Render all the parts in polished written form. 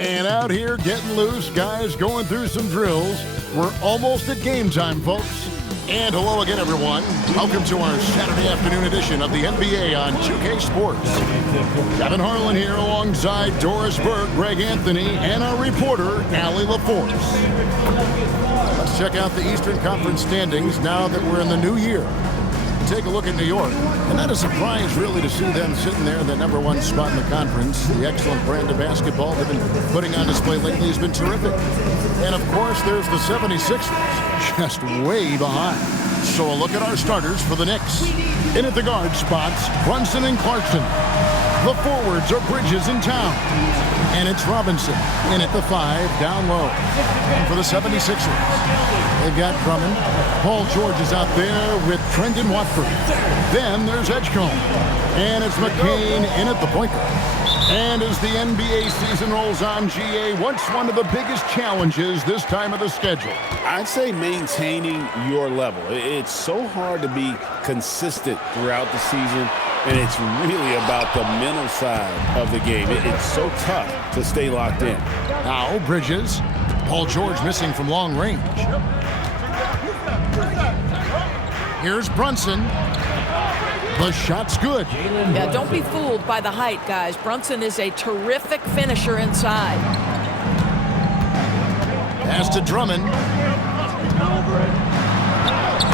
And out here getting loose, guys going through some drills. We're almost at game time, folks. And hello again, everyone. Welcome to our Saturday afternoon edition of the NBA on 2K Sports. Kevin Harlan here alongside Doris Burke, Greg Anthony, and our reporter, Allie LaForce. Let's check out the Eastern Conference standings now that we're in the new year. Take a look at New York, and not a surprise really to see them sitting there in the #1 spot in the conference. The excellent brand of basketball they've been putting on display lately has been terrific. And of course there's the 76ers, just way behind. So a look at our starters for the Knicks. In at the guard spots, Brunson and Clarkson. The forwards are Bridges and Towns. And it's Robinson in at the 5, down low. And for the 76ers, they've got Drummond. Paul George is out there with Trendon Watford. Then there's Edgecombe. And it's McCain in at the point guard. And as the NBA season rolls on, GA, what's one of the biggest challenges this time of the schedule? I'd say maintaining your level. It's so hard to be consistent throughout the season, and it's really about the mental side of the game. It's so tough to stay locked in. Now Bridges. Paul George missing from long range. Here's Brunson. The shot's good. Yeah, don't be fooled by the height, guys. Brunson is a terrific finisher inside. Pass to Drummond.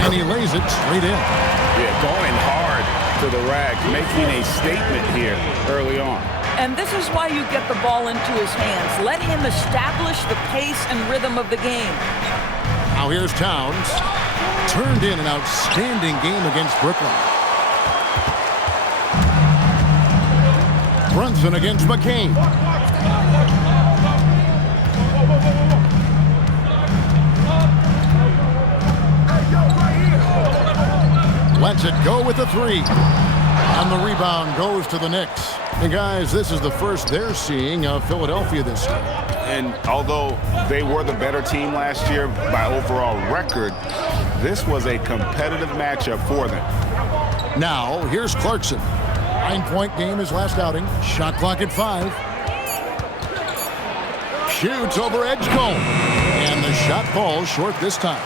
And he lays it straight in. Yeah, going hard to the rack, making a statement here early on. And this is why you get the ball into his hands. Let him establish the pace and rhythm of the game. Now here's Towns. Turned in an outstanding game against Brooklyn. Brunson against McCain. Lets it go with the 3. And the rebound goes to the Knicks. And guys, this is the first they're seeing of Philadelphia this year. And although they were the better team last year by overall record, this was a competitive matchup for them. Now, here's Clarkson. 9-point game his last outing. Shot clock at 5. Shoots over Edgecombe. And the shot falls short this time.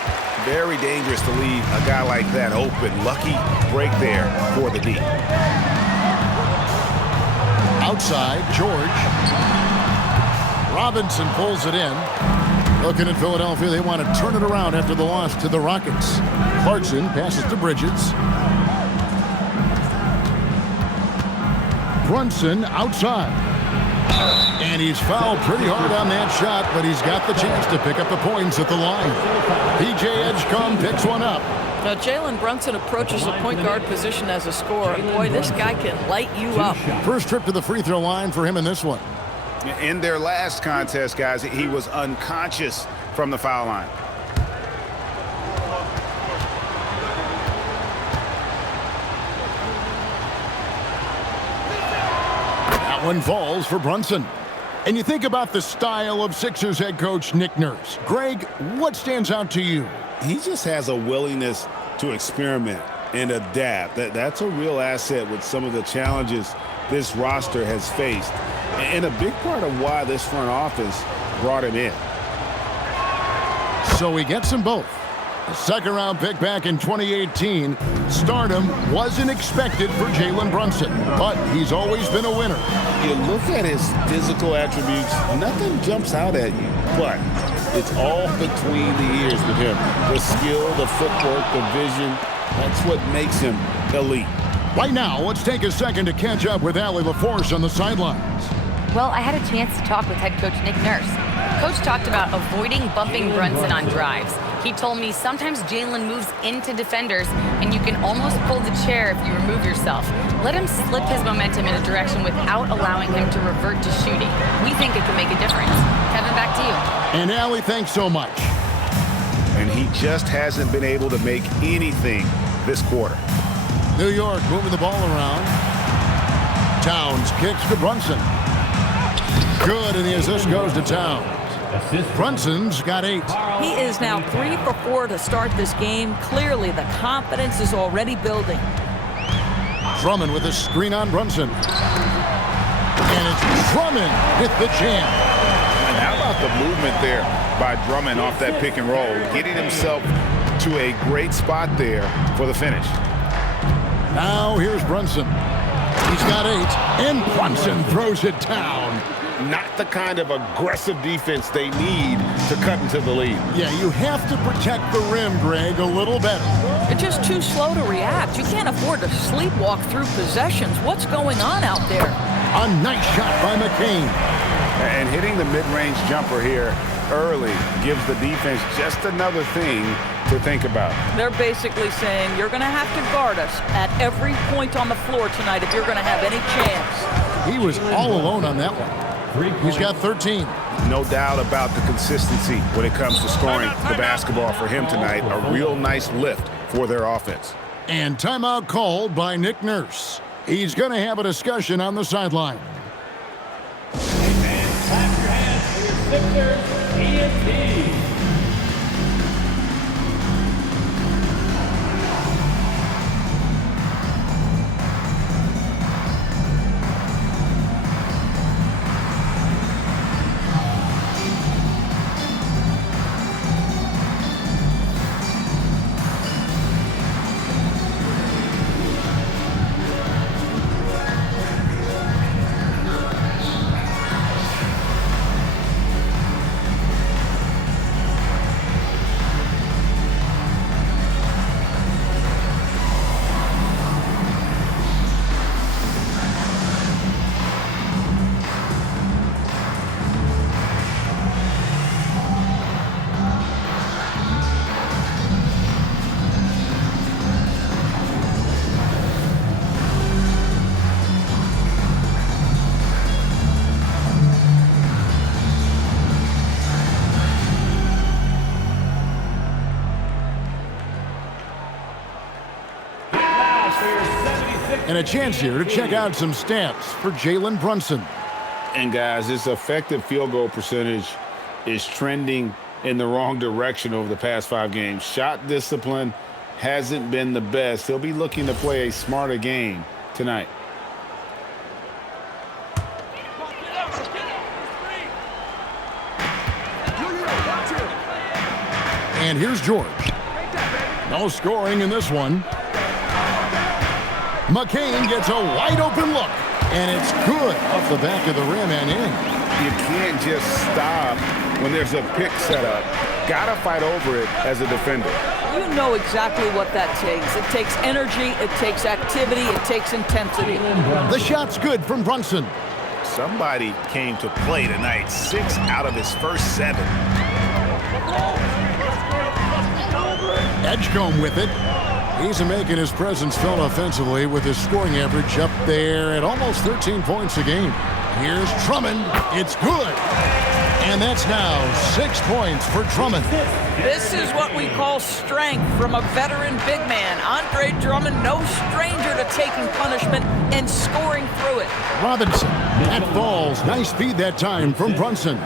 Very dangerous to leave a guy like that open. Lucky break there for the D. Outside, George. Robinson pulls it in. Looking at Philadelphia, they want to turn it around after the loss to the Rockets. Clarkson passes to Bridges. Brunson outside. And he's fouled pretty hard on that shot, but he's got the chance to pick up the points at the line. P.J. Edgecombe picks one up. Now, Jalen Brunson approaches the point guard position as a scorer. And boy, this guy can light you up. First trip to the free throw line for him in this one. In their last contest, guys, he was unconscious from the foul line. That one falls for Brunson. And you think about the style of Sixers head coach Nick Nurse. Greg, what stands out to you? He just has a willingness to experiment and adapt. That's a real asset with some of the challenges this roster has faced. And a big part of why this front office brought him in. So he gets them both. A second-round pick back in 2018. Stardom wasn't expected for Jalen Brunson, but he's always been a winner. You look at his physical attributes, nothing jumps out at you, but it's all between the ears with him. The skill, the footwork, the vision, that's what makes him elite. Right now, let's take a second to catch up with Allie LaForce on the sidelines. Well, I had a chance to talk with head coach Nick Nurse. Coach talked about avoiding bumping Brunson on drives. He told me sometimes Jalen moves into defenders, and you can almost pull the chair if you remove yourself. Let him slip his momentum in a direction without allowing him to revert to shooting. We think it can make a difference. Kevin, back to you. And Allie, thanks so much. And he just hasn't been able to make anything this quarter. New York moving the ball around. Towns kicks to Brunson. Good, and the assist goes to Towns. Brunson's got 8. He is now 3 for 4 to start this game. Clearly, the confidence is already building. Drummond with a screen on Brunson. And it's Drummond with the jam. about the movement there by Drummond off that pick and roll, getting himself to a great spot there for the finish. Now here's Brunson. He's got 8, and Brunson throws it down. Not the kind of aggressive defense they need to cut into the lead. Yeah, you have to protect the rim, Greg, a little better. You're just too slow to react. You can't afford to sleepwalk through possessions. What's going on out there? A nice shot by McCain. And hitting the mid-range jumper here early gives the defense just another thing to think about. They're basically saying you're going to have to guard us at every point on the floor tonight if you're going to have any chance. He was all alone on that one. He's got 13. No doubt about the consistency when it comes to scoring the basketball for him tonight. A real nice lift for their offense. And timeout called by Nick Nurse. He's going to have a discussion on the sideline. Hey, man, clap your hands for your Sixers, ENT. And a chance here to check out some stats for Jalen Brunson. And guys, his effective field goal percentage is trending in the wrong direction over the past 5 games. Shot discipline hasn't been the best. He'll be looking to play a smarter game tonight. And here's George. No scoring in this one. McCain gets a wide open look, and it's good off the back of the rim and in. You can't just stop when there's a pick set up. Gotta fight over it as a defender. You know exactly what that takes. It takes energy, it takes activity, it takes intensity. The shot's good from Brunson. Somebody came to play tonight. 6 out of his first 7. Edgecombe with it. He's making his presence felt offensively with his scoring average up there at almost 13 points a game. Here's Drummond. It's good. And that's now 6 points for Drummond. This is what we call strength from a veteran big man. Andre Drummond, no stranger to taking punishment and scoring through it. Robinson. That falls. Nice feed that time from Brunson.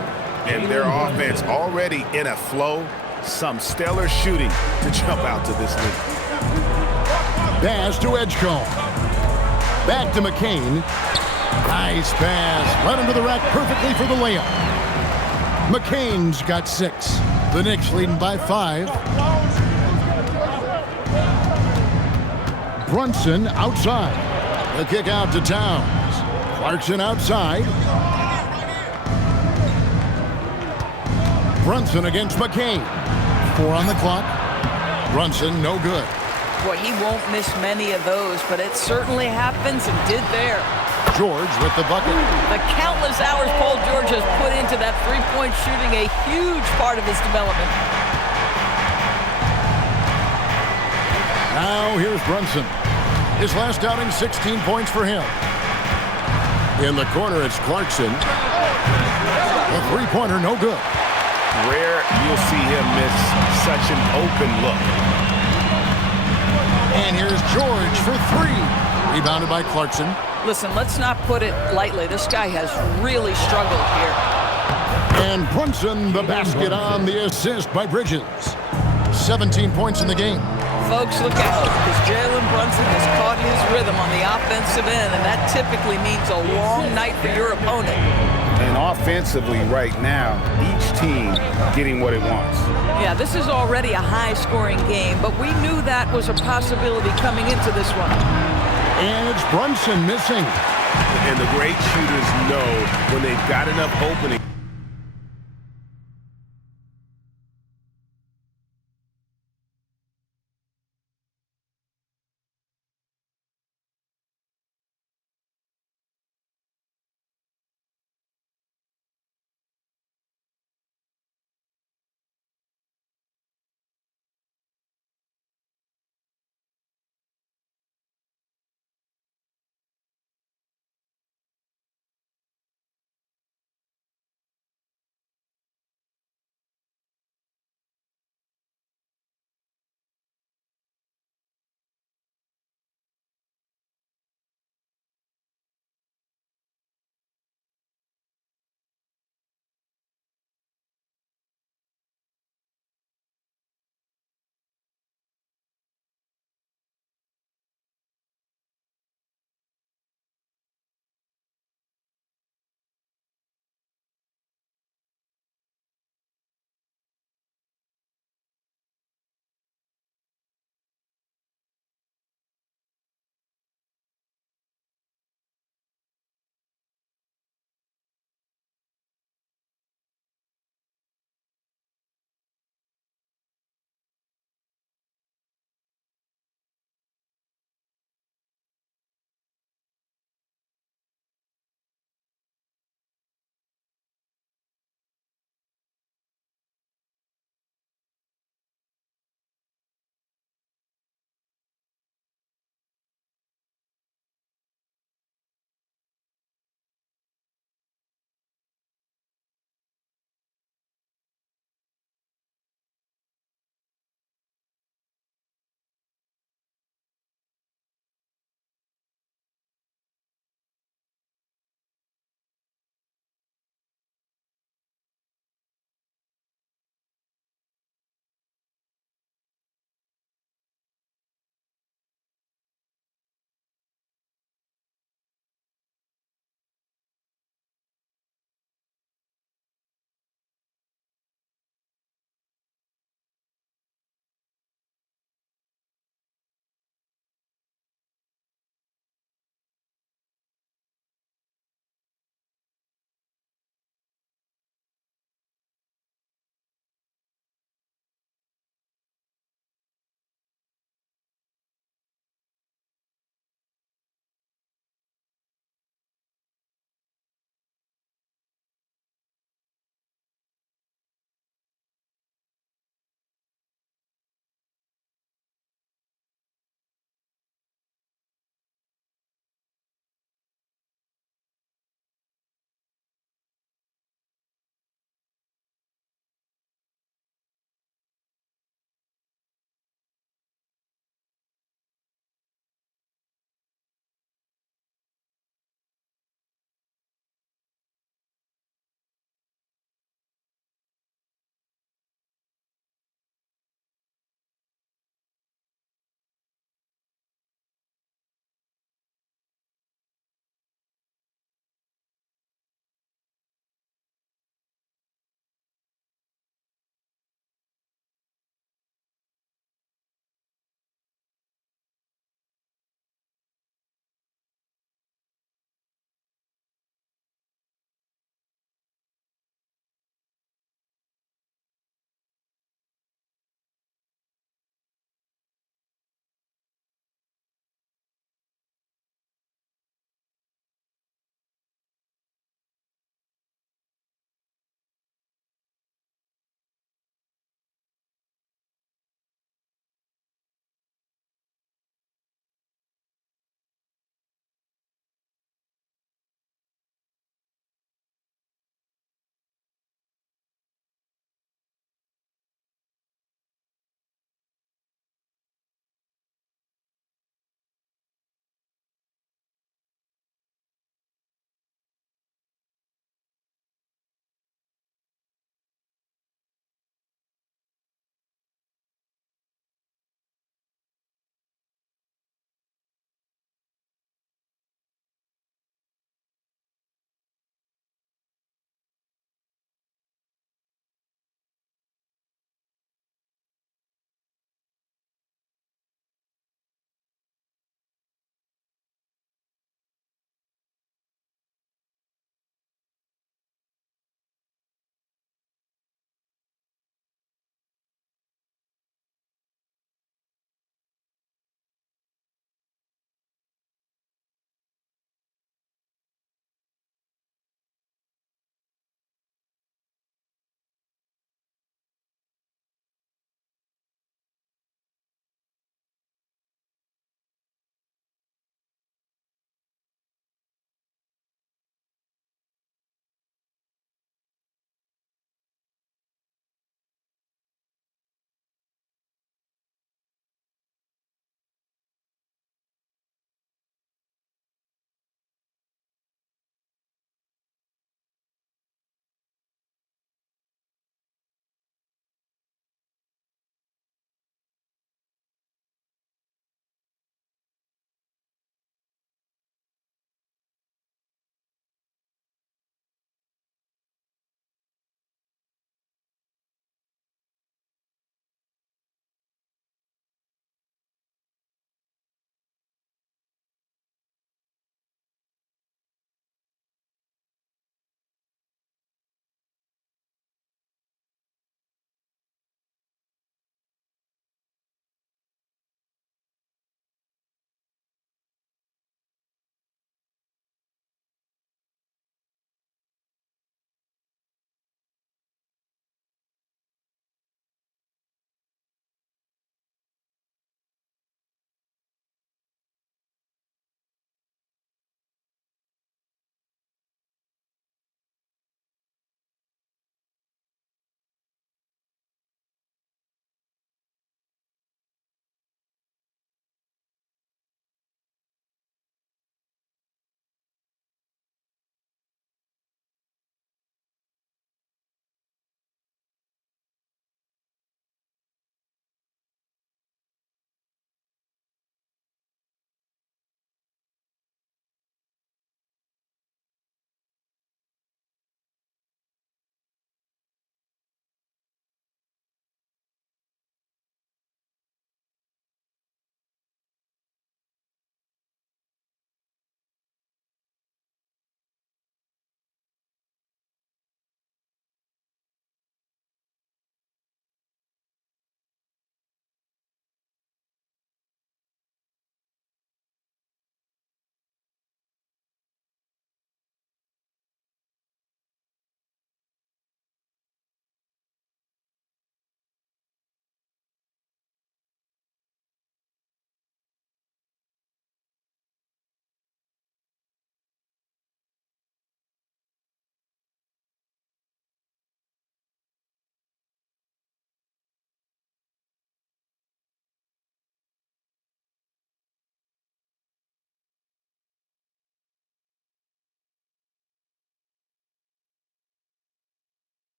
And their offense already in a flow. Some stellar shooting to jump out to this lead. Pass to Edgecombe. Back to McCain. Nice pass. Right under the rack perfectly for the layup. McCain's got 6. The Knicks leading by 5. Brunson outside. The kick out to Towns. Clarkson outside. Brunson against McCain. 4 on the clock. Brunson no good. Boy, he won't miss many of those, but it certainly happens and did there. George with the bucket. The countless hours Paul George has put into that three-point shooting, a huge part of his development. Now here's Brunson. His last outing, 16 points for him. In the corner, it's Clarkson. A three-pointer, no good. Rare you'll see him miss such an open look. And here's George for 3. Rebounded by Clarkson. Listen, let's not put it lightly. This guy has really struggled here. And Brunson, the basket on the assist by Bridges. 17 points in the game. Folks, look out, because Jalen Brunson has caught his rhythm on the offensive end, and that typically means a long night for your opponent. And offensively right now, each team getting what it wants. Yeah, this is already a high-scoring game, but we knew that was a possibility coming into this one. And it's Brunson missing. And the great shooters know when they've got enough opening.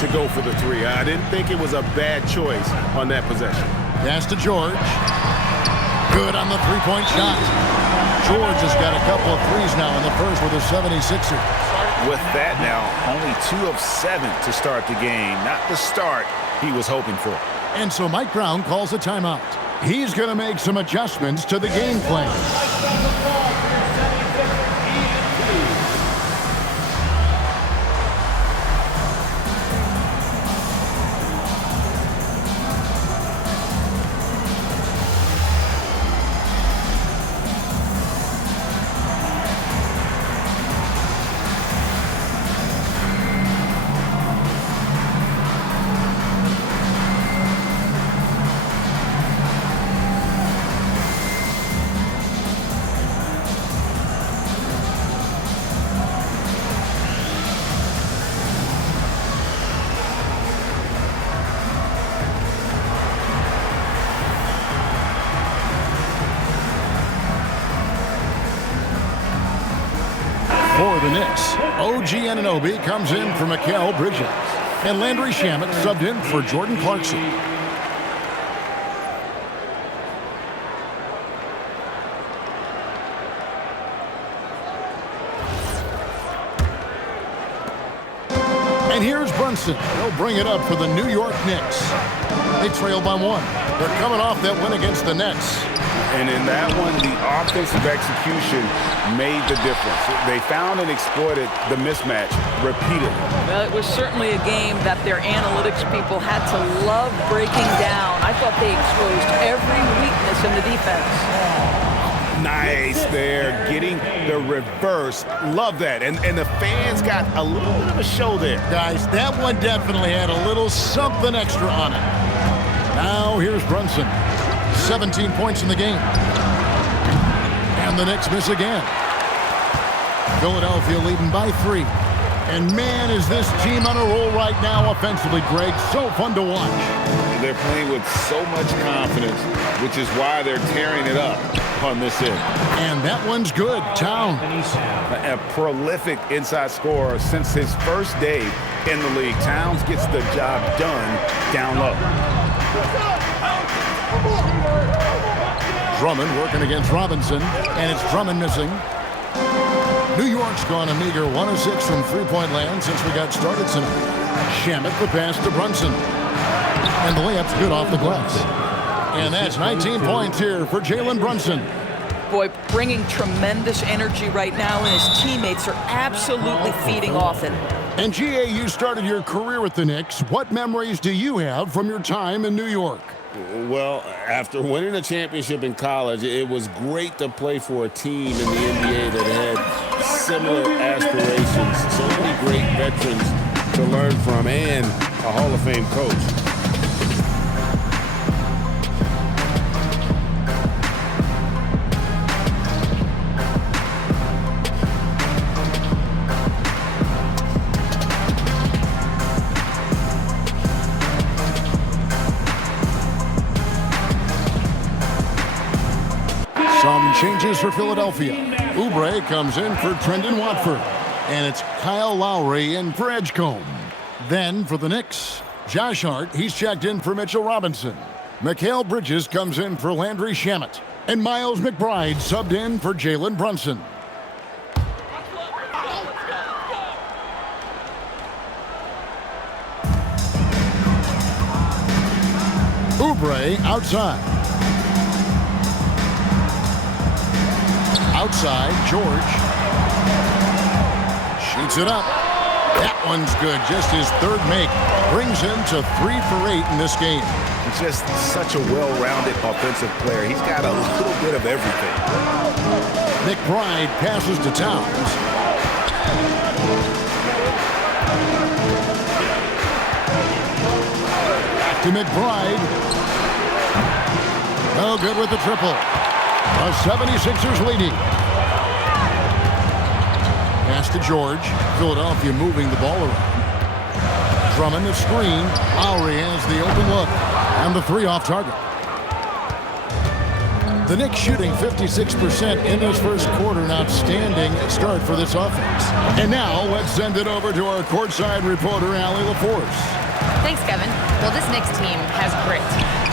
to go for the three. I didn't think it was a bad choice on that possession. Pass to George. Good on the three-point shot. George has got a couple of threes now in the first with the 76ers. With that now, only 2 of 7 to start the game. Not the start he was hoping for. And so Mike Brown calls a timeout. He's going to make some adjustments to the game plan. For the Knicks, OG Anunoby comes in for Mikal Bridges. And Landry Shamet subbed in for Jordan Clarkson. And here's Brunson. He'll bring it up for the New York Knicks. They trail by 1. They're coming off that win against the Nets. And in that one, the offensive execution made the difference. They found and exploited the mismatch repeatedly. Well, it was certainly a game that their analytics people had to love breaking down. I thought they exposed every weakness in the defense. Nice there, getting the reverse. Love that. And the fans got a little bit of a show there. Guys, that one definitely had a little something extra on it. Now here's Brunson. 17 points in the game. And the Knicks miss again. Philadelphia leading by 3. And man, is this team on a roll right now offensively, Greg. So fun to watch. They're playing with so much confidence, which is why they're tearing it up on this end. And that one's good. Town. A prolific inside scorer since his first day in the league. Towns gets the job done down low. Drummond working against Robinson, and it's Drummond missing. New York's gone a meager 1 of 6 from three-point land since we got started tonight. Shamet the pass to Brunson. And the layup's good off the glass. And that's 19 points here for Jalen Brunson. Boy, bringing tremendous energy right now, and his teammates are absolutely feeding off it. And GA, you started your career with the Knicks. What memories do you have from your time in New York? Well, after winning a championship in college, it was great to play for a team in the NBA that had similar aspirations. So many great veterans to learn from and a Hall of Fame coach. Some changes for Philadelphia. Oubre comes in for Trendon Watford. And it's Kyle Lowry in for Edgecombe. Then for the Knicks, Josh Hart, he's checked in for Mitchell Robinson. Mikal Bridges comes in for Landry Shamet. And Miles McBride subbed in for Jalen Brunson. Oubre outside. Outside, George. Shoots it up. That one's good. Just his third make. Brings him to 3 for 8 in this game. Just such a well-rounded offensive player. He's got a little bit of everything. McBride passes to Towns. Back to McBride. No good with the triple. The 76ers leading. Pass to George. Philadelphia moving the ball around. Drummond the screen. Lowry has the open look. And the 3 off target. The Knicks shooting 56% in this first quarter. An outstanding start for this offense. And now let's send it over to our courtside reporter, Allie LaForce. Thanks, Kevin. Well, this Knicks team has grit.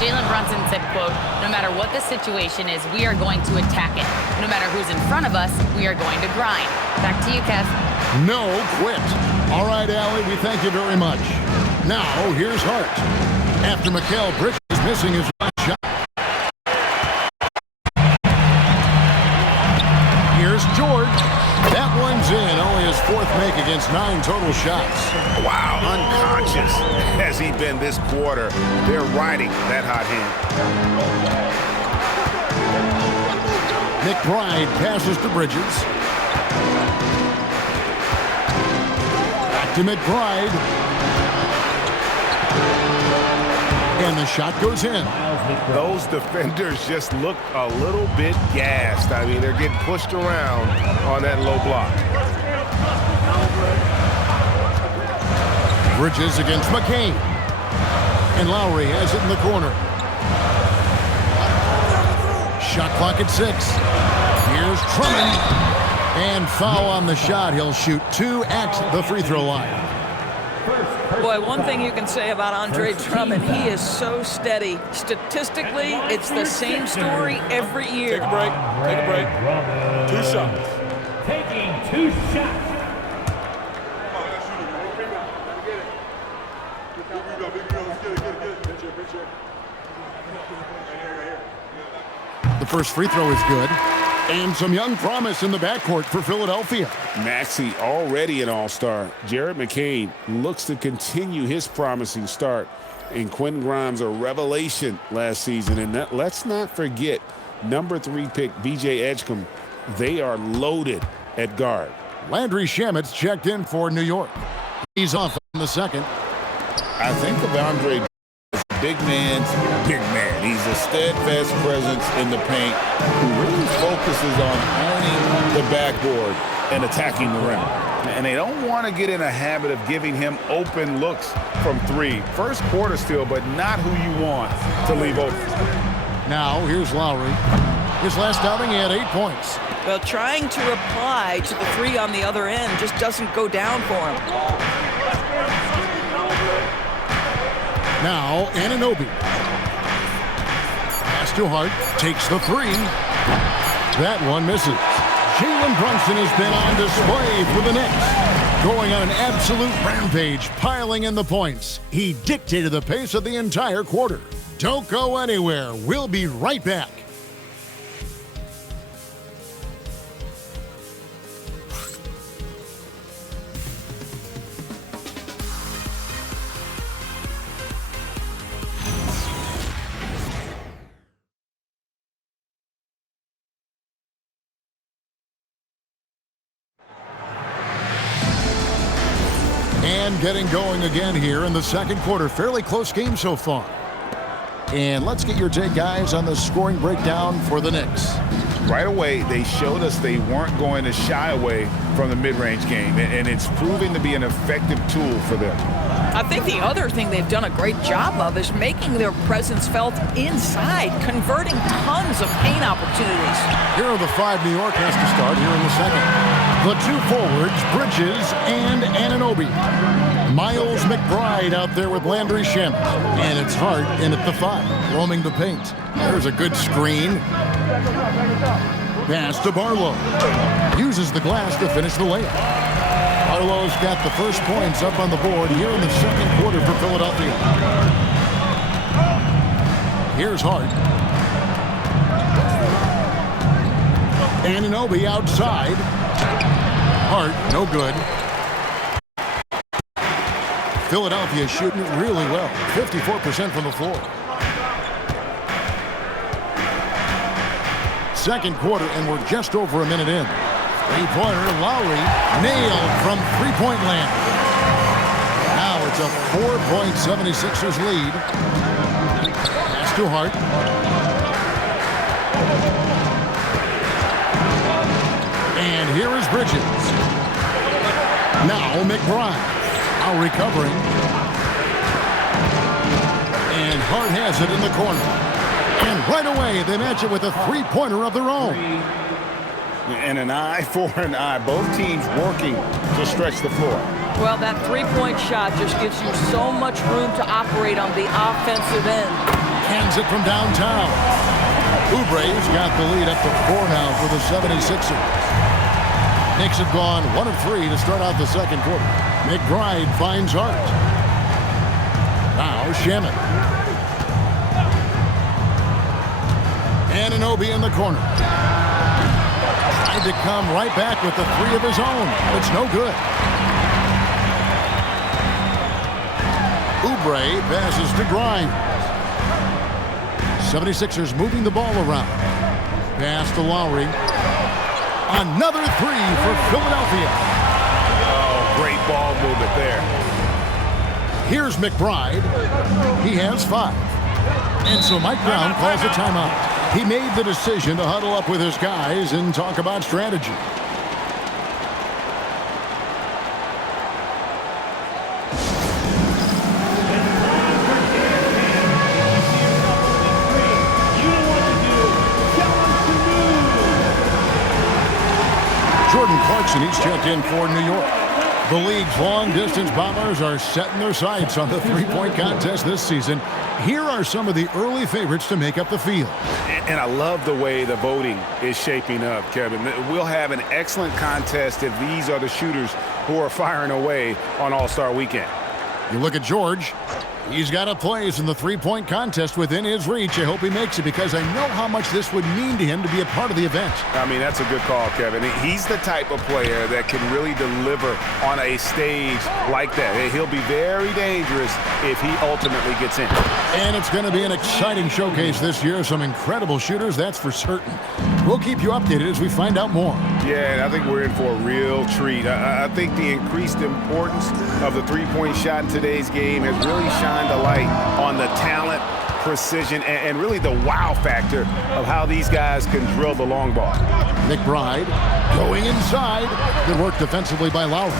Jalen Brunson said, quote, "No matter what the situation is, we are going to attack it. No matter who's in front of us, we are going to grind." Back to you, Kev. No quit. All right, Allie, we thank you very much. Now, here's Hart. After Mikal Bridges missing his right shot. Here's George. That one's in. Only his fourth make against 9 total shots. Wow, unconscious has he been this quarter. They're riding that hot hand. McBride passes to Bridges. Back to McBride. And the shot goes in. Those defenders just look a little bit gassed. I mean, they're getting pushed around on that low block. Bridges against McCain. And Lowry has it in the corner. Shot clock at 6. Here's Drummond. And foul on the shot. He'll shoot 2 at the free throw line. Boy, one thing you can say about Andre Drummond, he is so steady. Statistically, it's the same story every year. Take a break. Take a break. 2 shots. Taking 2 shots. The first free throw is good. And some young promise in the backcourt for Philadelphia. Maxey already an all-star. Jared McCain looks to continue his promising start. And Quentin Grimes a revelation last season. And let's not forget number 3 pick B.J. Edgecombe. They are loaded at guard. Landry Shamet's checked in for New York. He's off in the second. I think of Andre as big man's big man. He's a steadfast presence in the paint who really focuses on owning the backboard and attacking the rim. And they don't want to get in a habit of giving him open looks from 3. First quarter still, but not who you want to leave open. Now, here's Lowry. His last outing, he had 8 points. Well, trying to reply to the 3 on the other end just doesn't go down for him. Now, Anunoby. Pass to Hart. Takes the 3. That one misses. Jalen Brunson has been on display for the Knicks. Going on an absolute rampage, piling in the points. He dictated the pace of the entire quarter. Don't go anywhere. We'll be right back. And getting going again here in the second quarter. Fairly close game so far. And let's get your take, guys, on the scoring breakdown for the Knicks. Right away, they showed us they weren't going to shy away from the mid-range game, and it's proving to be an effective tool for them. I think the other thing they've done a great job of is making their presence felt inside, converting tons of paint opportunities. Here are the 5 New York has to start here in the second. The 2 forwards, Bridges and Anunoby. Miles McBride out there with Landry Shamet. And it's Hart in at the 5, roaming the paint. There's a good screen. Pass to Barlow. Uses the glass to finish the layup. Barlow's got the first points up on the board here in the second quarter for Philadelphia. Here's Hart. Anunoby outside. Hart, no good. Philadelphia shooting really well. 54% from the floor. Second quarter, and we're just over a minute in. Three-pointer, Lowry, nailed from three-point land. Now it's a 4-point 76ers lead. Pass to Hart. And here is Bridges. Now McBride. Now recovering. And Hart has it in the corner. And right away, they match it with a three-pointer of their own. And an eye for an eye. Both teams working to stretch the floor. Well, that three-point shot just gives you so much room to operate on the offensive end. Hands it from downtown. Oubre's got the lead up to 4 now for the 76ers. Knicks have gone 1 of 3 to start out the second quarter. McBride finds Hart. Now Shaman. Anunoby in the corner. Tried to come right back with the 3 of his own, but it's no good. Oubre passes to Grimes. 76ers moving the ball around. Pass to Lowry. Another 3 for Philadelphia. Oh, great ball movement there. Here's McBride. He has 5. And so Mike Brown calls a timeout. He made the decision to huddle up with his guys and talk about strategy. Jordan Clarkson, he's checked in for New York. The league's long-distance bombers are setting their sights on the three-point contest this season. Here are some of the early favorites to make up the field. And I love the way the voting is shaping up, Kevin. We'll have an excellent contest if these are the shooters who are firing away on All-Star Weekend. You look at George. He's got a place in the three-point contest within his reach. I hope he makes it because I know how much this would mean to him to be a part of the event. I mean, that's a good call, Kevin. He's the type of player that can really deliver on a stage like that. He'll be very dangerous if he ultimately gets in. And it's going to be an exciting showcase this year. Some incredible shooters, that's for certain. We'll keep you updated as we find out more. Yeah, and I think we're in for a real treat. I think the increased importance of the three-point shot in today's game has really shined a light on the talent, precision, and really the wow factor of how these guys can drill the long ball. McBride going inside. Good work defensively by Lowry.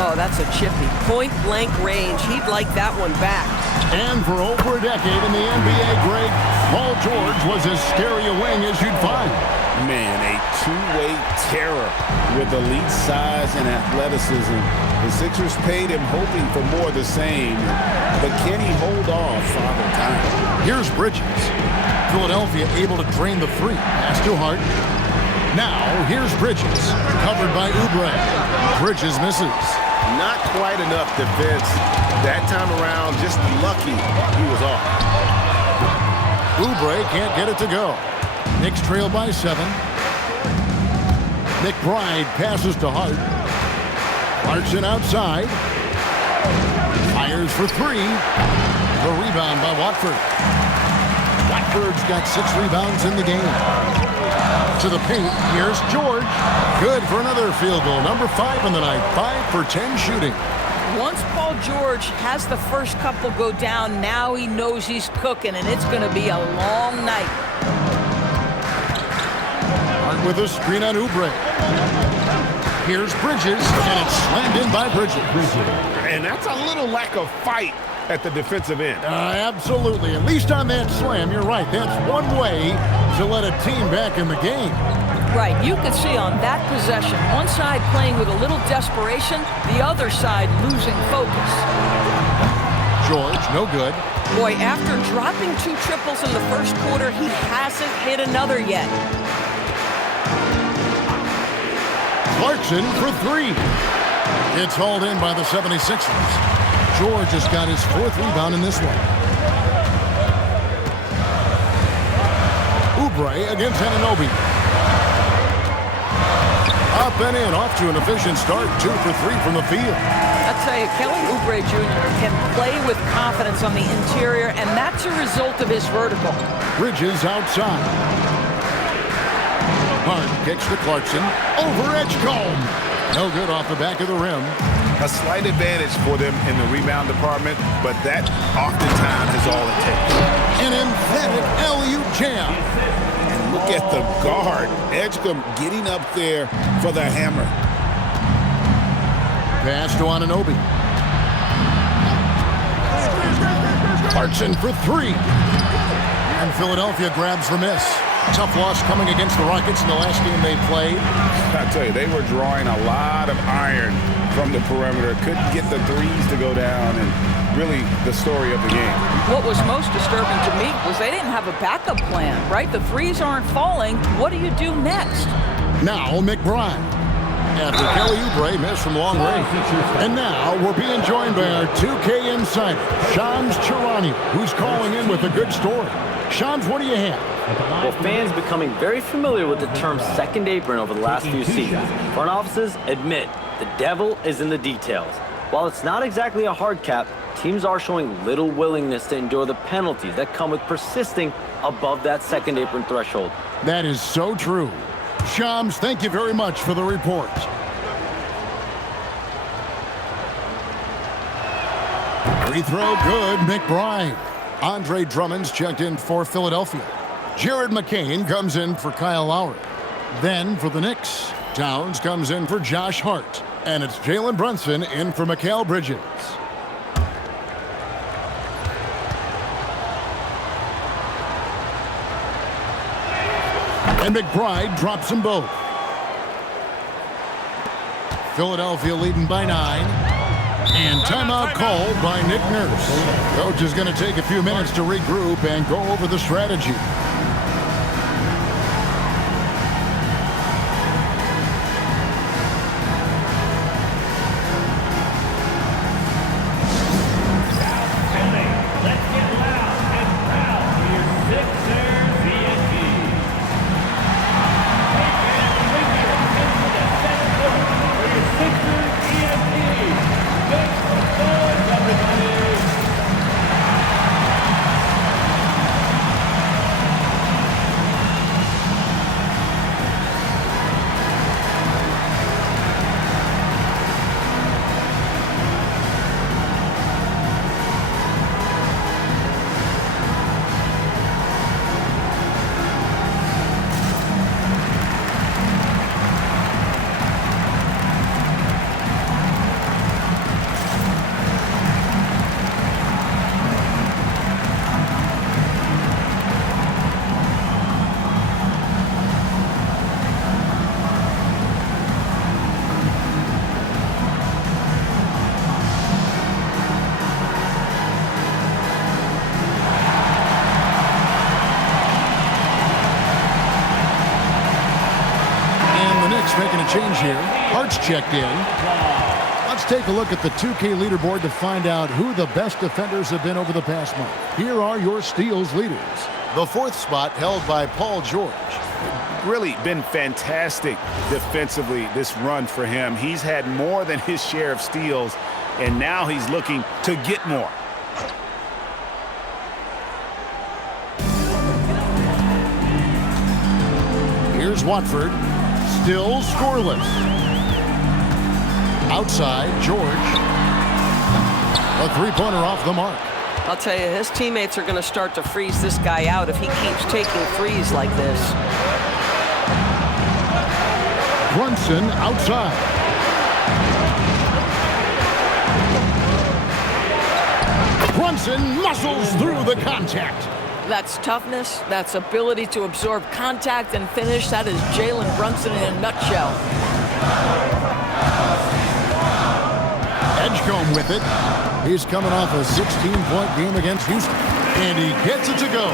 Oh, that's a chippy. Point-blank range. He'd like that one back. And for over a decade in the NBA, Greg, Paul George was as scary a wing as you'd find. Man, a two-way terror with elite size and athleticism. The Sixers paid him hoping for more of the same, but can he hold off Father Time? Here's Bridges. Philadelphia able to drain the 3. Pass to Hart. Now, here's Bridges, covered by Oubre. Bridges misses. Not quite enough defense that time around. Just lucky he was off. Oubre can't get it to go. Knicks trail by 7. McBride passes to Hart. Clarkson outside. Fires for 3. The rebound by Watford. Watford's got 6 rebounds in the game. To the paint, here's George. Good for another field goal. Number 5 in the night. 5 for 10 shooting. Once Paul George has the first couple go down, now he knows he's cooking, and it's going to be a long night. Hart with a screen on Oubre. Here's Bridges, and it's slammed in by Bridges. And that's a little lack of fight at the defensive end. Absolutely. At least on that slam, you're right. That's one way to let a team back in the game. Right. You can see on that possession, one side playing with a little desperation, the other side losing focus. George, no good. Boy, after dropping 2 triples in the first quarter, he hasn't hit another yet. Clarkson for 3. It's hauled in by the 76ers. George has got his 4th rebound in this one. Oubre against Anunoby. Up and in, off to an efficient start. 2 for 3 from the field. I tell you, Kelly Oubre Jr. can play with confidence on the interior, and that's a result of his vertical. Bridges outside. Hart kicks to Clarkson. Over Edgecombe. No good off the back of the rim. A slight advantage for them in the rebound department, but that oftentimes is all it takes. An emphatic alley-oop jam. And look at the guard. Edgecombe getting up there for the hammer. Pass to Anunoby. Clarkson for 3. And Philadelphia grabs the miss. Tough loss coming against the Rockets in the last game they played. I tell you, they were drawing a lot of iron from the perimeter. Couldn't get the threes to go down, and really the story of the game. What was most disturbing to me was they didn't have a backup plan, right? The threes aren't falling. What do you do next? Now McBride. After Kelly Oubre missed from long range. And now we're being joined by our 2K insider, Shams Charania, who's calling in with a good story. Shams, what do you have? Well, fans becoming very familiar with the term second apron over the last few seasons. Front offices admit the devil is in the details. While it's not exactly a hard cap, teams are showing little willingness to endure the penalties that come with persisting above that second apron threshold. That is so true. Shams, thank you very much for the report. Free throw good, McBride. Andre Drummond's checked in for Philadelphia. Jared McCain comes in for Kyle Lowry. Then for the Knicks, Towns comes in for Josh Hart. And it's Jalen Brunson in for Mikal Bridges. And McBride drops them both. Philadelphia leading by 9. And timeout called by Nick Nurse. Coach is going to take a few minutes to regroup and go over the strategy. Making a change here. Hart's checked in. Let's take a look at the 2K leaderboard to find out who the best defenders have been over the past month. Here are your steals leaders. The 4th spot held by Paul George. Really been fantastic defensively this run for him. He's had more than his share of steals, and now he's looking to get more. Here's Watford. Still scoreless. Outside, George. A three-pointer off the mark. I'll tell you, his teammates are going to start to freeze this guy out if he keeps taking threes like this. Brunson outside. Brunson muscles through the contact. That's toughness. That's ability to absorb contact and finish. That is Jalen Brunson in a nutshell. Edgecombe with it. He's coming off a 16-point game against Houston. And he gets it to go.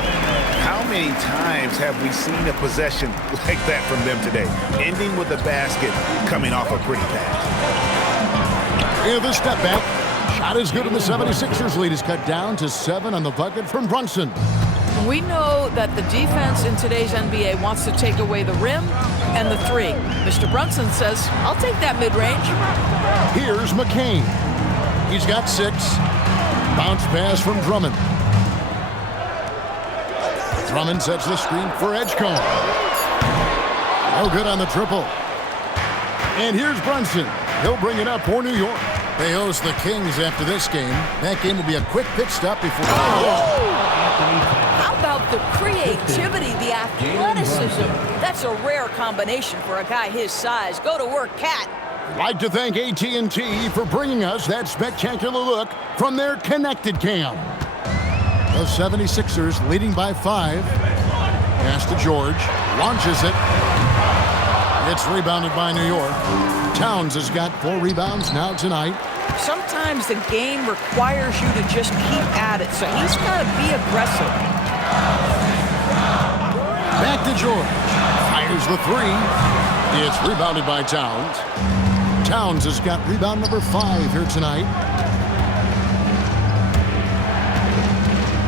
How many times have we seen a possession like that from them today? Ending with a basket, coming off a pretty pass. Yeah, the step back. Shot is good, and the 76ers lead is cut down to 7 on the bucket from Brunson. We know that the defense in today's NBA wants to take away the rim and the three. Mr. Brunson says, I'll take that mid-range. Here's McCain. He's got 6. Bounce pass from Drummond. Drummond sets the screen for Edgecombe. No good on the triple. And here's Brunson. He'll bring it up for New York. They host the Kings after this game. That game will be a quick pit stop before... How about the creativity, the athleticism? That's a rare combination for a guy his size. Go to work, Cat. Like to thank AT&T for bringing us that spectacular look from their Connected Cam. The 76ers leading by 5. Pass to George. Launches it. It's rebounded by New York. Towns has got 4 rebounds now tonight. Sometimes the game requires you to just keep at it, so he's got to be aggressive. Back to George. Fires the 3. It's rebounded by Towns. Towns has got rebound number 5 here tonight.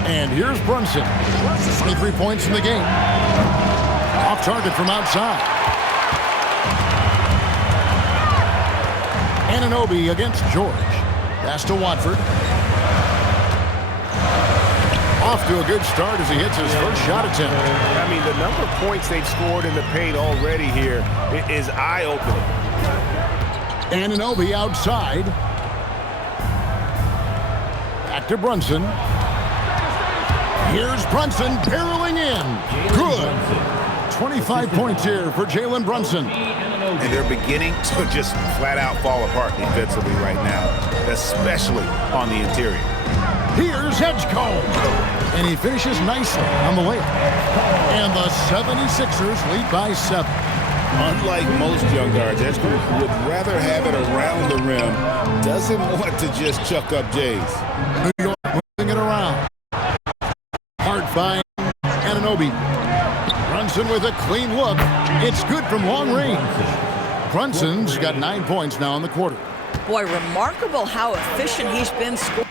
And here's Brunson. 23 points in the game. Off target from outside. Anunoby against George. Pass to Watford. Off to a good start as he hits his first shot attempt. I mean, the number of points they've scored in the paint already here is eye-opening. Anunoby outside. Back to Brunson. Here's Brunson barreling in. Good. 25 points here for Jalen Brunson. And they're beginning to just flat-out fall apart defensively right now, especially on the interior. Here's Edgecombe. And he finishes nicely on the layup. And the 76ers lead by 7. Unlike most young guards, Edgecombe would rather have it around the rim. Doesn't want to just chuck up Jays. New York moving it around. Hard by Anunoby. Brunson with a clean look. It's good from long range. Brunson's got 9 points now in the quarter. Boy, remarkable how efficient he's been scoring.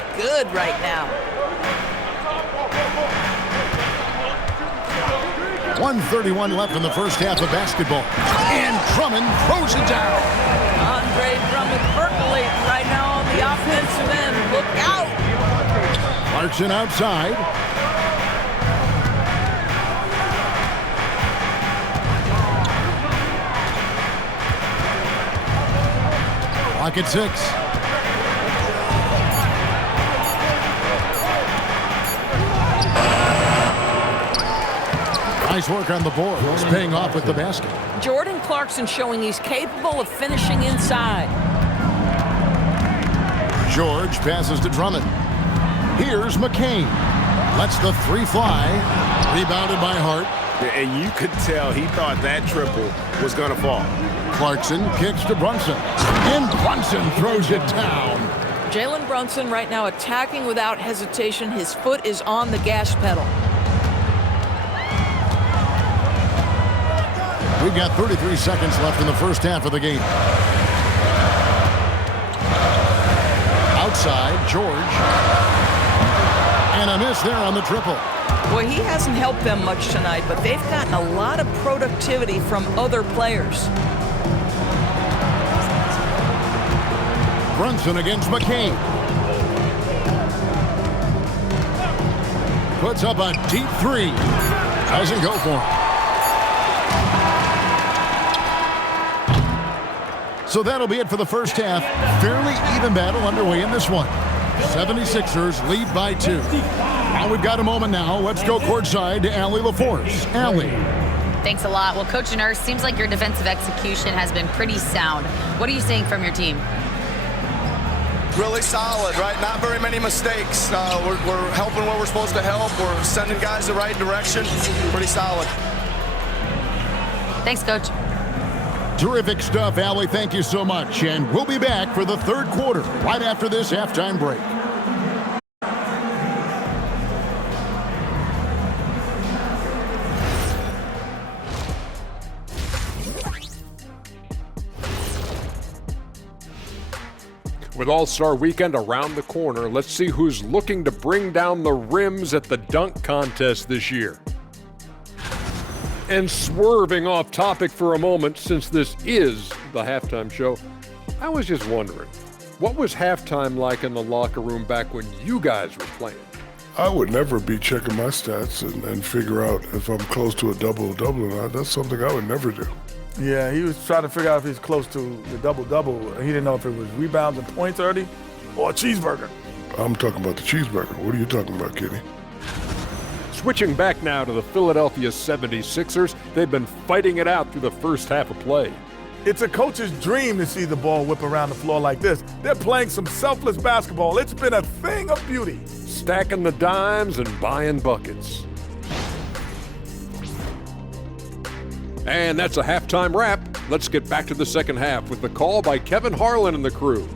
looks good right now. 1:31 left in the first half of basketball. And Drummond throws it down. Andre Drummond percolating right now on the offensive end. Look out. Clarkson outside. Clock at 6. Nice work on the board. It's paying off with the basket. Jordan Clarkson showing he's capable of finishing inside. George passes to Drummond. Here's McCain. Lets the three fly. Rebounded by Hart. And you could tell he thought that triple was going to fall. Clarkson kicks to Brunson. And Brunson throws it down. Jalen Brunson right now attacking without hesitation. His foot is on the gas pedal. We've got 33 seconds left in the first half of the game. Outside, George. And a miss there on the triple. Well, he hasn't helped them much tonight, but they've gotten a lot of productivity from other players. Brunson against McCain. Puts up a deep three. Doesn't go for him. So that'll be it for the first half. Fairly even battle underway in this one. 76ers lead by 2. Now we've got a moment now. Let's go courtside to Allie LaForce. Allie. Thanks a lot. Well, Coach Nurse, seems like your defensive execution has been pretty sound. What are you seeing from your team? Really solid, right? Not very many mistakes. We're helping where we're supposed to help. We're sending guys the right direction. Pretty solid. Thanks, Coach. Terrific stuff, Allie. Thank you so much. And we'll be back for the third quarter right after this halftime break. With All-Star Weekend around the corner, let's see who's looking to bring down the rims at the dunk contest this year. And swerving off topic for a moment, since this is the halftime show, I was just wondering, what was halftime like in the locker room back when you guys were playing? I would never be checking my stats and figure out if I'm close to a double-double or not. That's something I would never do. Yeah, he was trying to figure out if he's close to the double-double. He didn't know if it was rebounds and points already or a cheeseburger. I'm talking about the cheeseburger. What are you talking about, Kenny? Switching back now to the Philadelphia 76ers, they've been fighting it out through the first half of play. It's a coach's dream to see the ball whip around the floor like this. They're playing some selfless basketball. It's been a thing of beauty. Stacking the dimes and buying buckets. And that's a halftime wrap. Let's get back to the second half with the call by Kevin Harlan and the crew.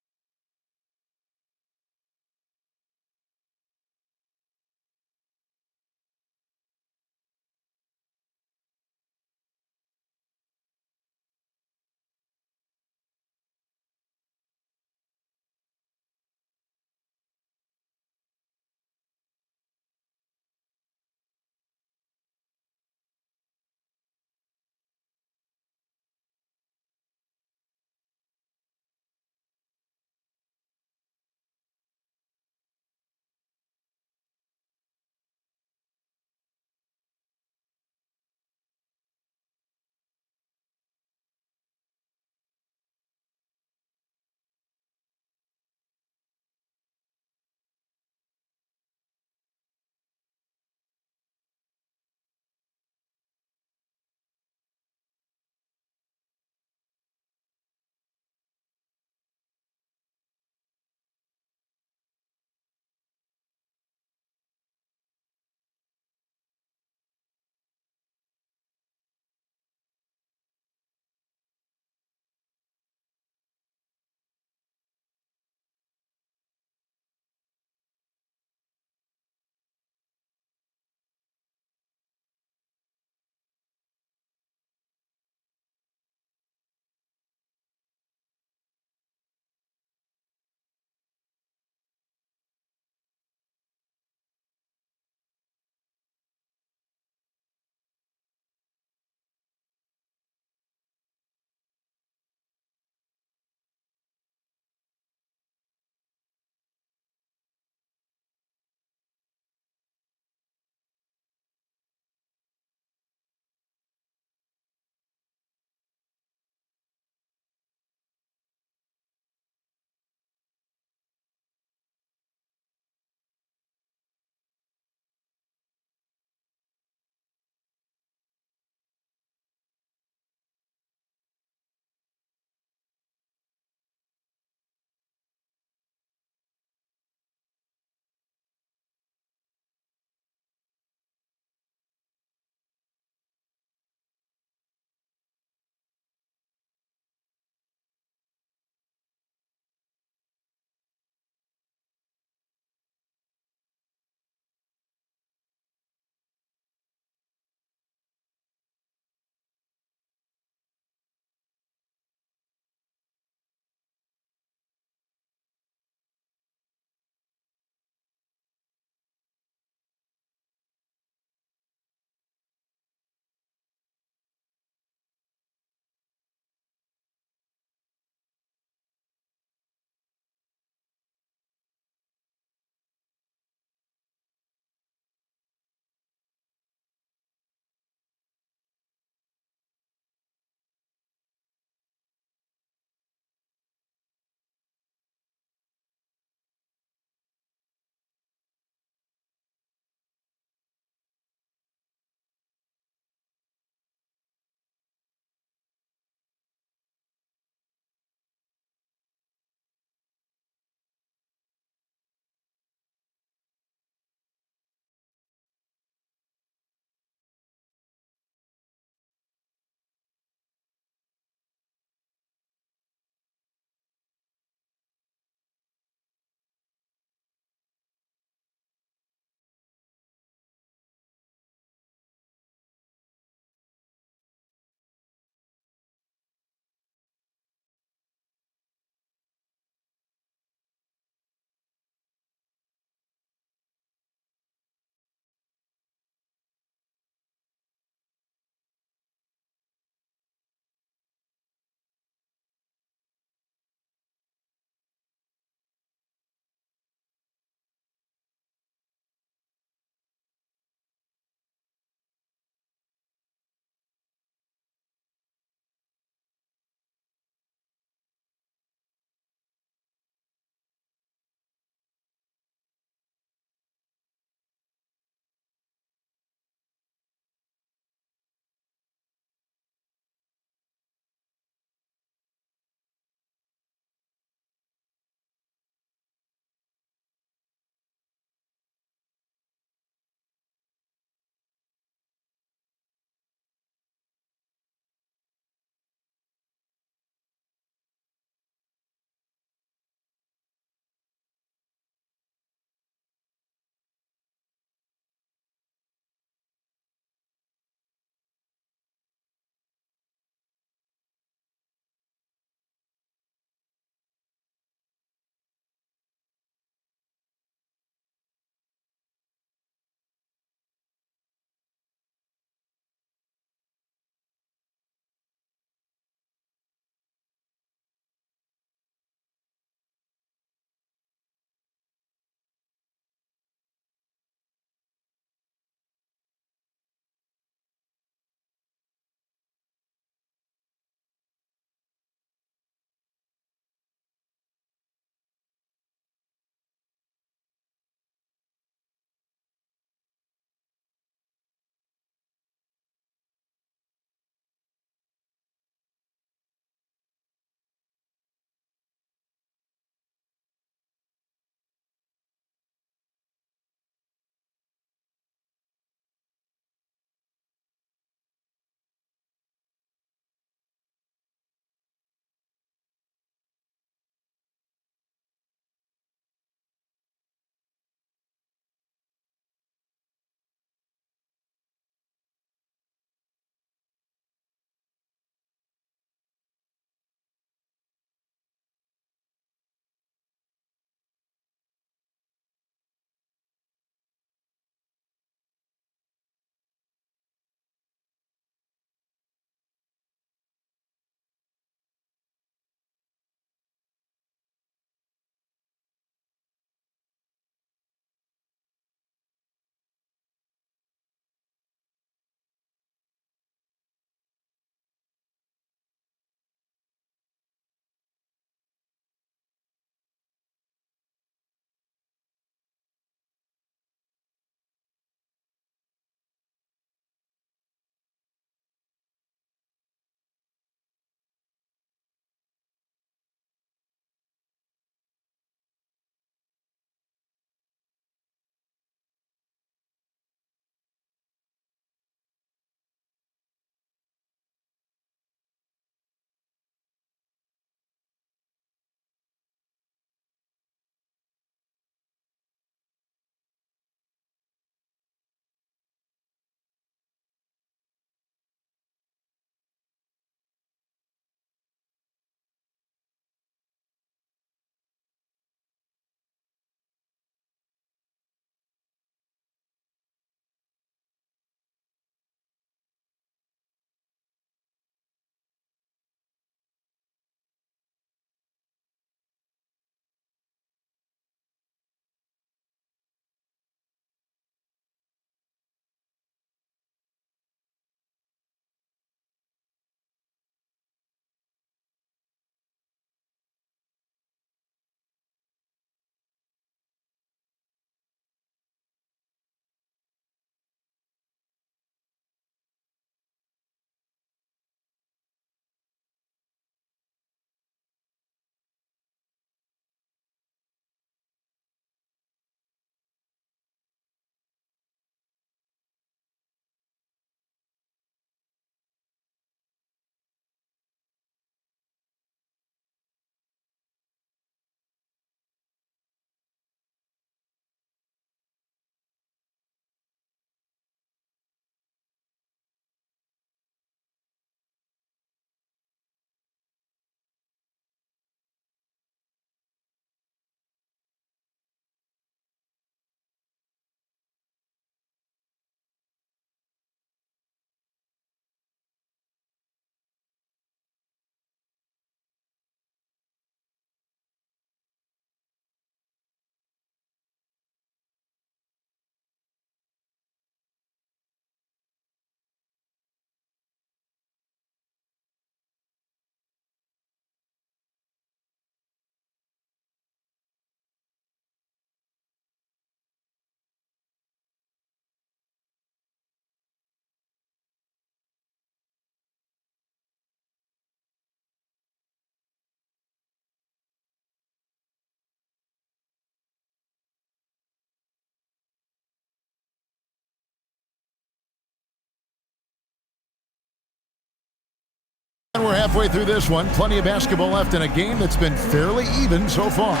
And we're halfway through this one. Plenty of basketball left in a game that's been fairly even so far.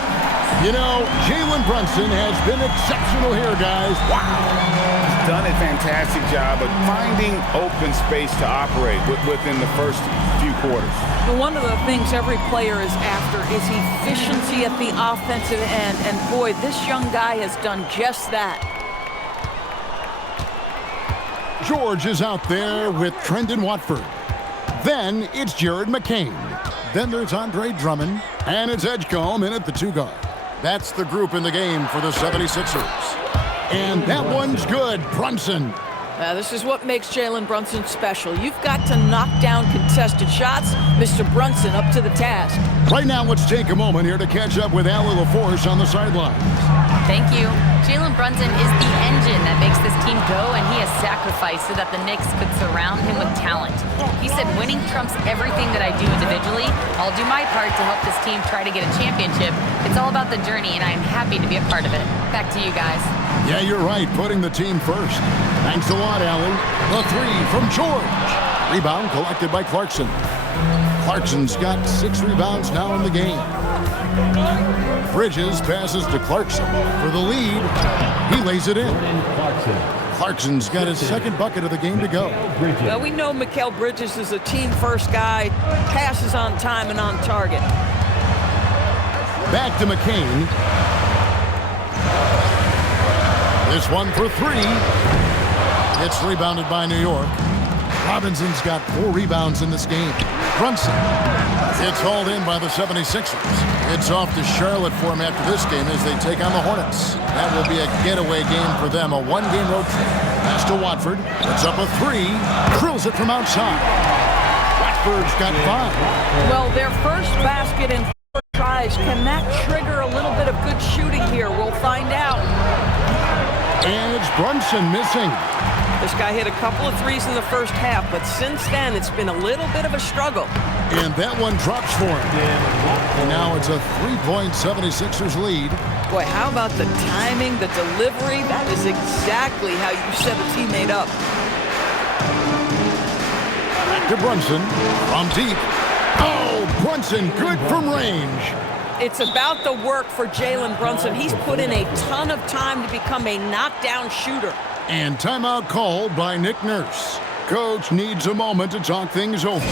You know, Jalen Brunson has been exceptional here, guys. Wow. He's done a fantastic job of finding open space to operate within the first few quarters. One of the things every player is after is efficiency at the offensive end. And boy, this young guy has done just that. George is out there with Trendon Watford. Then it's Jared McCain. Then there's Andre Drummond. And it's Edgecombe in at the 2 guard. That's the group in the game for the 76ers. And that one's good. Brunson. This is what makes Jalen Brunson special. You've got to knock down contested shots. Mr. Brunson up to the task. Right now, let's take a moment here to catch up with Allie LaForce on the sidelines. Thank you. Jalen Brunson is the engine that makes this team go, and he has sacrificed so that the Knicks could surround him with talent. He said, winning trumps everything that I do individually. I'll do my part to help this team try to get a championship. It's all about the journey, and I am happy to be a part of it. Back to you guys. Yeah, you're right, putting the team first. Thanks a lot, Allie. The 3 from George. Rebound collected by Clarkson. Clarkson's got 6 rebounds now in the game. Bridges passes to Clarkson for the lead. He lays it in. Clarkson's got his second bucket of the game to go. Well, we know Mikal Bridges is a team-first guy, passes on time and on target. Back to McCain. This one for 3. It's rebounded by New York. Robinson's got 4 rebounds in this game. Brunson. It's hauled in by the 76ers. It's off to Charlotte for him after this game as they take on the Hornets. That will be a getaway game for them, a 1-game road trip. Pass to Watford. It's up a 3. Drills it from outside. Watford's got 5. Well, their first basket in 4 tries. Can that trigger a little bit of good shooting here? We'll find out. And it's Brunson missing. This guy hit a couple of threes in the first half, but since then, it's been a little bit of a struggle. And that one drops for him. And now it's a 3-point 76ers lead. Boy, how about the timing, the delivery? That is exactly how you set a teammate up. Back to Brunson from deep. Oh, Brunson good from range. It's about the work for Jalen Brunson. He's put in a ton of time to become a knockdown shooter. And timeout called by Nick Nurse. Coach needs a moment to talk things over.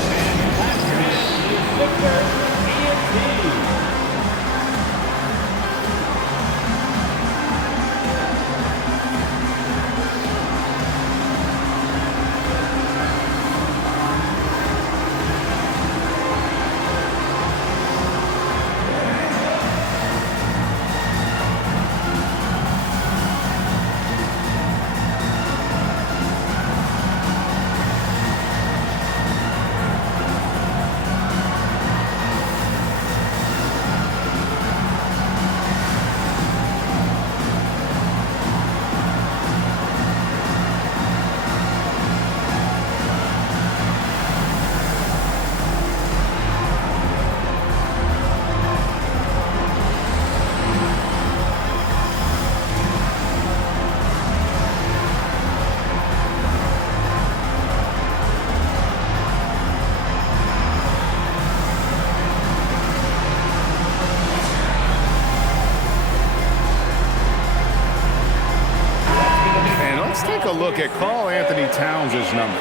Look at Karl Anthony Towns' numbers.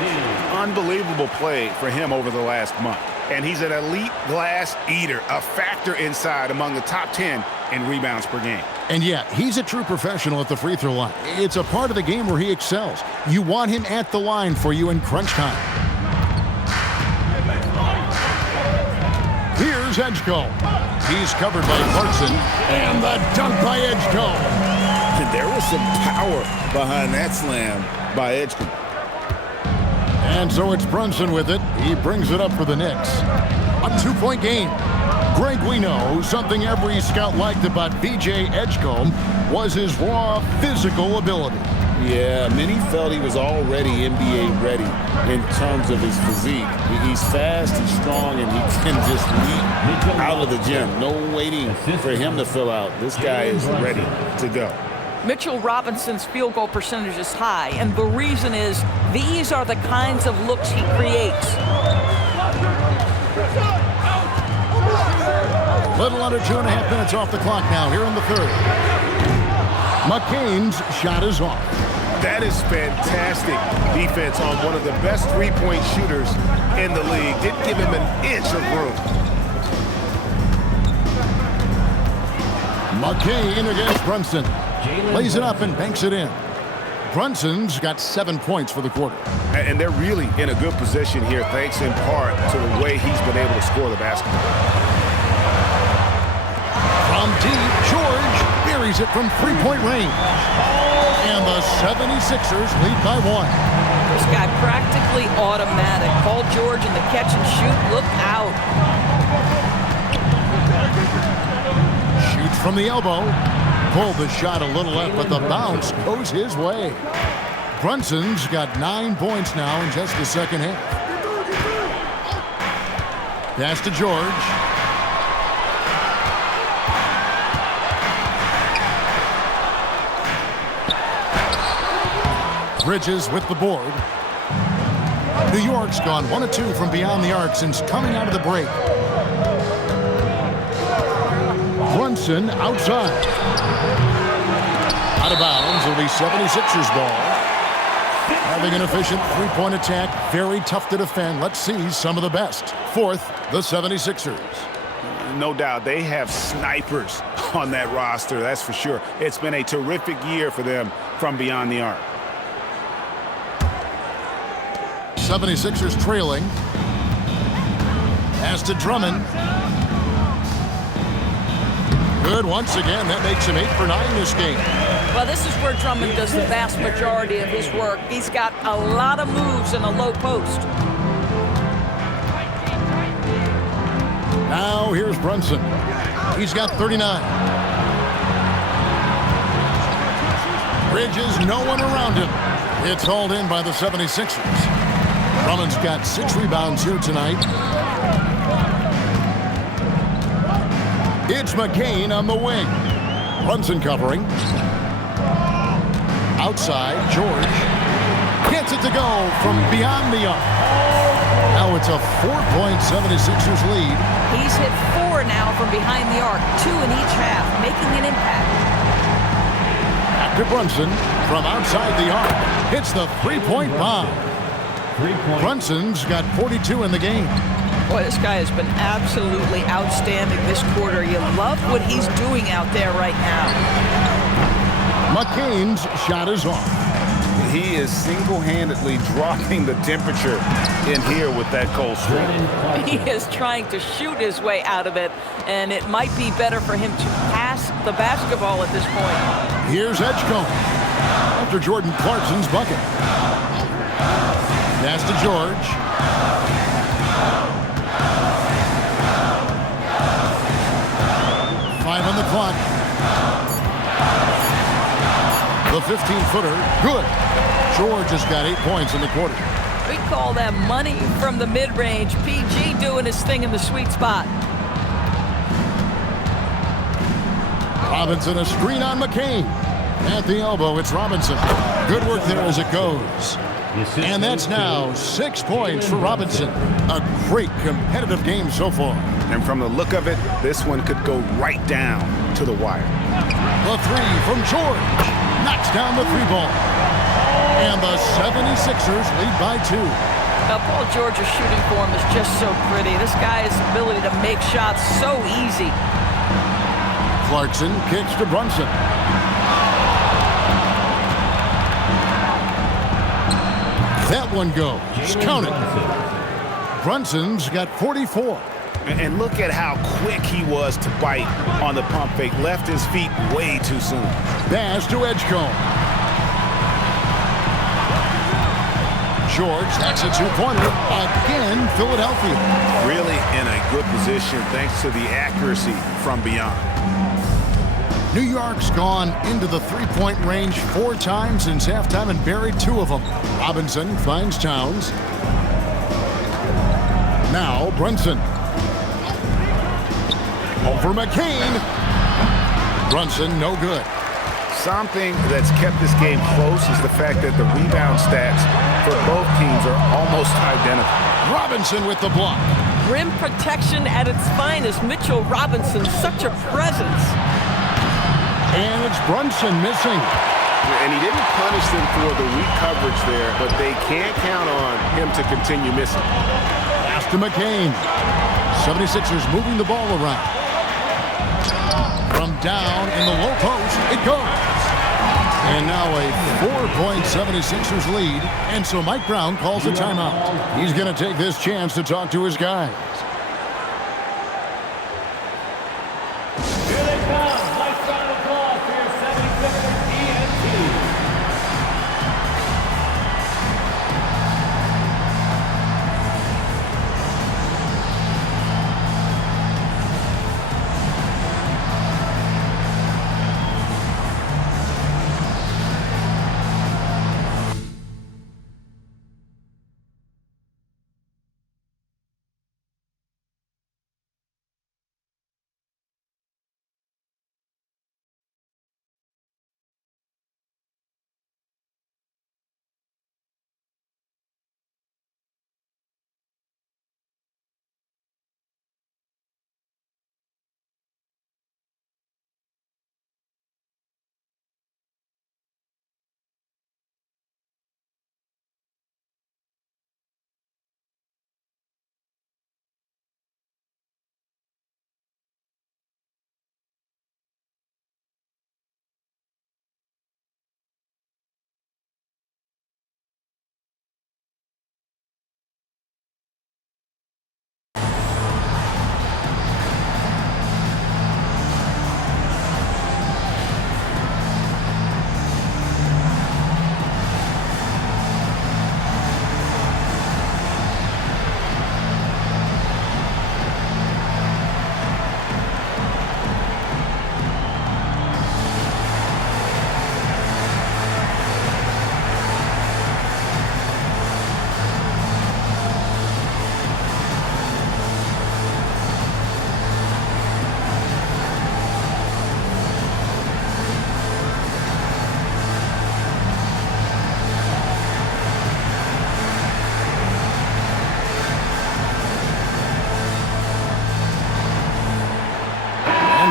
Unbelievable play for him over the last month. And he's an elite glass eater, a factor inside among the top 10 in rebounds per game. And yeah, he's a true professional at the free throw line. It's a part of the game where he excels. You want him at the line for you in crunch time. Here's Edgecombe. He's covered by Clarkson. And the dunk by Edgecombe. And there was some power behind that slam by Edgecombe. And so it's Brunson with it. He brings it up for the Knicks. A 2-point game. Greg, we know something every scout liked about B.J. Edgecombe was his raw physical ability. Yeah, many felt he was already NBA ready in terms of his physique. He's fast and strong, and he can just leap out of the gym. No waiting for him to fill out. This guy is ready to go. Mitchell Robinson's field goal percentage is high, and the reason is these are the kinds of looks he creates. Little under 2.5 minutes off the clock now here in the third. McCain's shot is off. That is fantastic defense on one of the best three-point shooters in the league. Didn't give him an inch of room. McCain against Brunson. Lays it up and banks it in. Brunson's got 7 points for the quarter. And they're really in a good position here, thanks in part to the way he's been able to score the basketball. From deep, George buries it from three-point range. And the 76ers lead by 1. This guy practically automatic. Paul George in the catch and shoot. Look out. Shoots from the elbow. Pulled the shot a little left, but the bounce goes his way. Brunson's got 9 points now in just the second half. Pass to George. Bridges with the board. New York's gone 1 of 2 from beyond the arc since coming out of the break. Brunson outside. Out of bounds. It'll be 76ers ball. Having an efficient three-point attack, very tough to defend. Let's see some of the best. Fourth, the 76ers. No doubt they have snipers on that roster, that's for sure. It's been a terrific year for them from beyond the arc. 76ers trailing. Pass to Drummond. Good once again. That makes him 8 for 9 this game. Well, this is where Drummond does the vast majority of his work. He's got a lot of moves in the low post. Now here's Brunson. He's got 39. Bridges, no one around him. It's hauled in by the 76ers. Drummond's got 6 rebounds here tonight. It's McCain on the wing. Brunson covering. Outside, George. Gets it to go from beyond the arc. Now it's a 4-point 76ers lead. He's hit 4 now from behind the arc, 2 in each half, making an impact. After Brunson from outside the arc. Hits the three-point bomb. Brunson's got 42 in the game. Boy, this guy has been absolutely outstanding this quarter. You love what he's doing out there right now. McCain's shot is off. He is single-handedly dropping the temperature in here with that cold streak. He is trying to shoot his way out of it, and it might be better for him to pass the basketball at this point. Here's Edgecombe after Jordan Clarkson's bucket. Pass to George. On the clock. The 15-footer, good. George has got 8 points in the quarter. We call that money from the mid-range. PG doing his thing in the sweet spot. Robinson, a screen on McCain. At the elbow, it's Robinson. Good work there as it goes. And that's now 6 points for Robinson. A great competitive game so far. And from the look of it, this one could go right down to the wire. The 3 from George. Knocks down the 3-ball. And the 76ers lead by 2. Now, Paul George's shooting form is just so pretty. This guy's ability to make shots so easy. Clarkson kicks to Brunson. That one goes. Count it. Brunson's got 44. And look at how quick he was to bite on the pump fake. Left his feet way too soon. Pass to Edgecombe. George, that's a 2-pointer. Again, Philadelphia. Really in a good position thanks to the accuracy from beyond. New York's gone into the 3-point range 4 times since halftime and buried 2 of them. Robinson finds Towns. Now Brunson. Over McCain. Brunson, no good. Something that's kept this game close is the fact that the rebound stats for both teams are almost identical. Robinson with the block. Rim protection at its finest. Mitchell Robinson, such a presence. And it's Brunson missing. And he didn't punish them for the weak coverage there, but they can't count on him to continue missing. Pass to McCain. 76ers moving the ball around. From down in the low post, it goes. And now a 4-point 76ers lead. And so Mike Brown calls a timeout. He's going to take this chance to talk to his guys. Here they come. Nice round of applause for your 76ers TNT.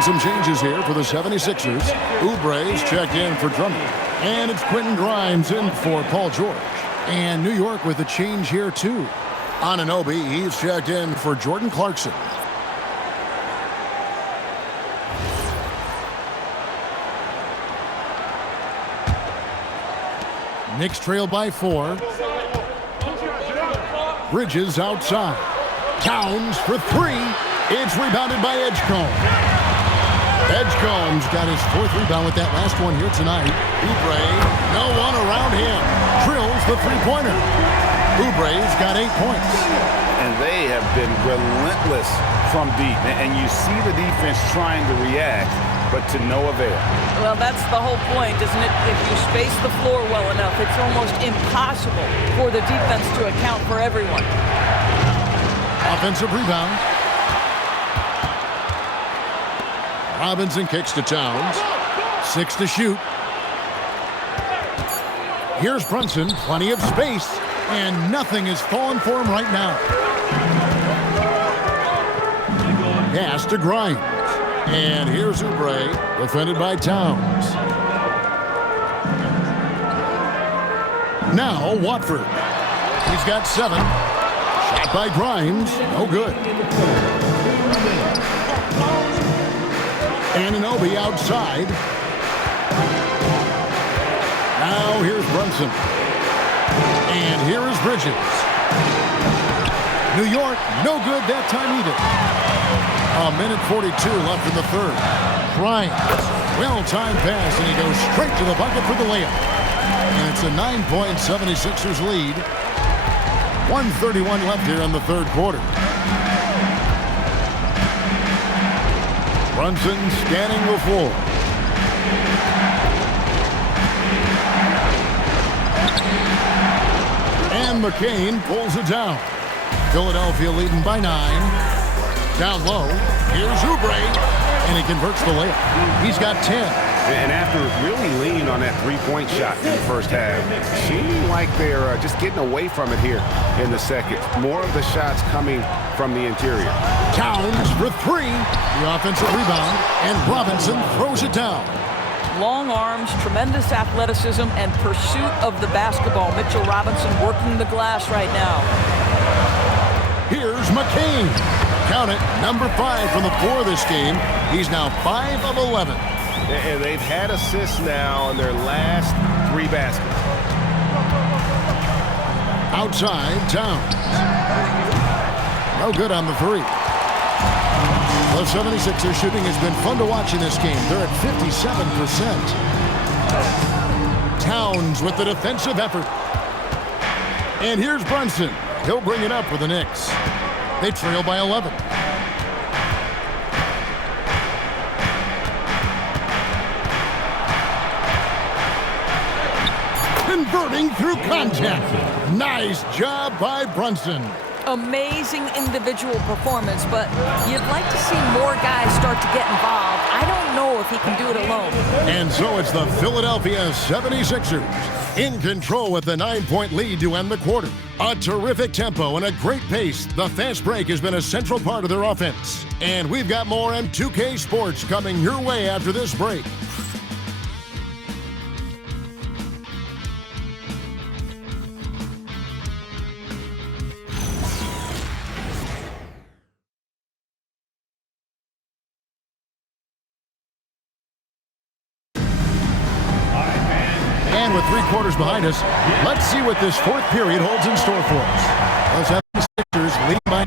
Some changes here for the 76ers. Oubre's checked in for Drummond. And it's Quentin Grimes in for Paul George. And New York with a change here, too. Anunoby, he's checked in for Jordan Clarkson. Knicks trail by 4. Bridges outside. Towns for 3. It's rebounded by Edgecombe. Edgecombe's got his 4th rebound with that last one here tonight. Oubre, no one around him. Drills the three-pointer. Oubre's got 8 points. And they have been relentless from deep. And you see the defense trying to react, but to no avail. Well, that's the whole point, isn't it? If you space the floor well enough, it's almost impossible for the defense to account for everyone. Offensive rebound. Robinson kicks to Towns. 6 to shoot. Here's Brunson, plenty of space, and nothing is falling for him right now. Pass to Grimes. And here's Oubre, defended by Towns. Now Watford. He's got 7. Shot by Grimes, no good. Anunoby outside. Now here's Brunson. And here is Bridges. New York, no good that time either. 1:42 left in the third. Grimes, well-timed pass, and he goes straight to the bucket for the layup. And it's a 9-point 76ers lead. 1:31 left here in the third quarter. Brunson scanning the floor. And McCain pulls it down. Philadelphia leading by 9. Down low, here's Oubre, and he converts the layup. He's got 10. And after really leaning on that three-point shot in the first half, seeming like they're just getting away from it here in the second. More of the shots coming from the interior. Towns for three. The offensive rebound, and Robinson throws it down. Long arms, tremendous athleticism, and pursuit of the basketball. Mitchell Robinson working the glass right now. Here's McCain. Count it, number 5 from the floor this game. He's now 5 of 11. And they've had assists now in their last 3 baskets. Outside, Towns. No good on the 3. The 76ers shooting has been fun to watch in this game. They're at 57%. Towns with the defensive effort. And here's Brunson. He'll bring it up for the Knicks. They trail by 11. Converting through contact. Nice job by Brunson. Amazing individual performance, but you'd like to see more guys start to get involved. I don't know if he can do it alone. And so it's the Philadelphia 76ers in control with the 9-point lead to end the quarter. A terrific tempo and a great pace. The fast break has been a central part of their offense. And we've got more M2K Sports coming your way after this break. And with 3 quarters behind us, let's see what this 4th period holds in store for us. Let's have the Sixers lead by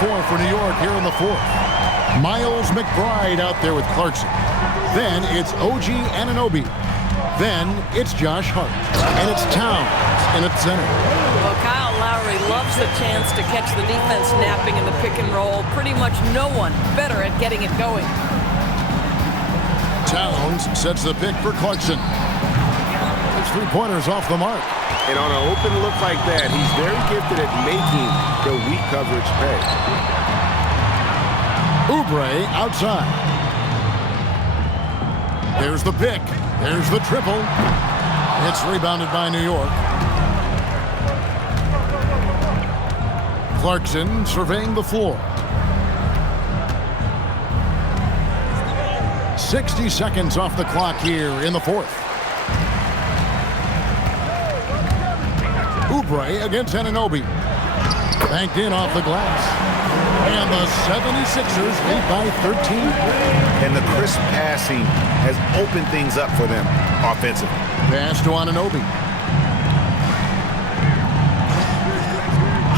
4 for New York here in the 4th. Miles McBride out there with Clarkson. Then it's OG Anunoby. Then it's Josh Hart. And it's Towns in at center. Well, Kyle Lowry loves the chance to catch the defense napping in the pick and roll. Pretty much no one better at getting it going. Towns sets the pick for Clarkson. His three-pointers off the mark. And on an open look like that, he's very gifted at making the weak coverage pay. Oubre outside. There's the pick. There's the triple. It's rebounded by New York. Clarkson surveying the floor. 60 seconds off the clock here in the 4th. Oubre against Anunoby. Banked in off the glass. And the 76ers lead by 13. And the crisp passing has opened things up for them offensively. Pass to Anunoby.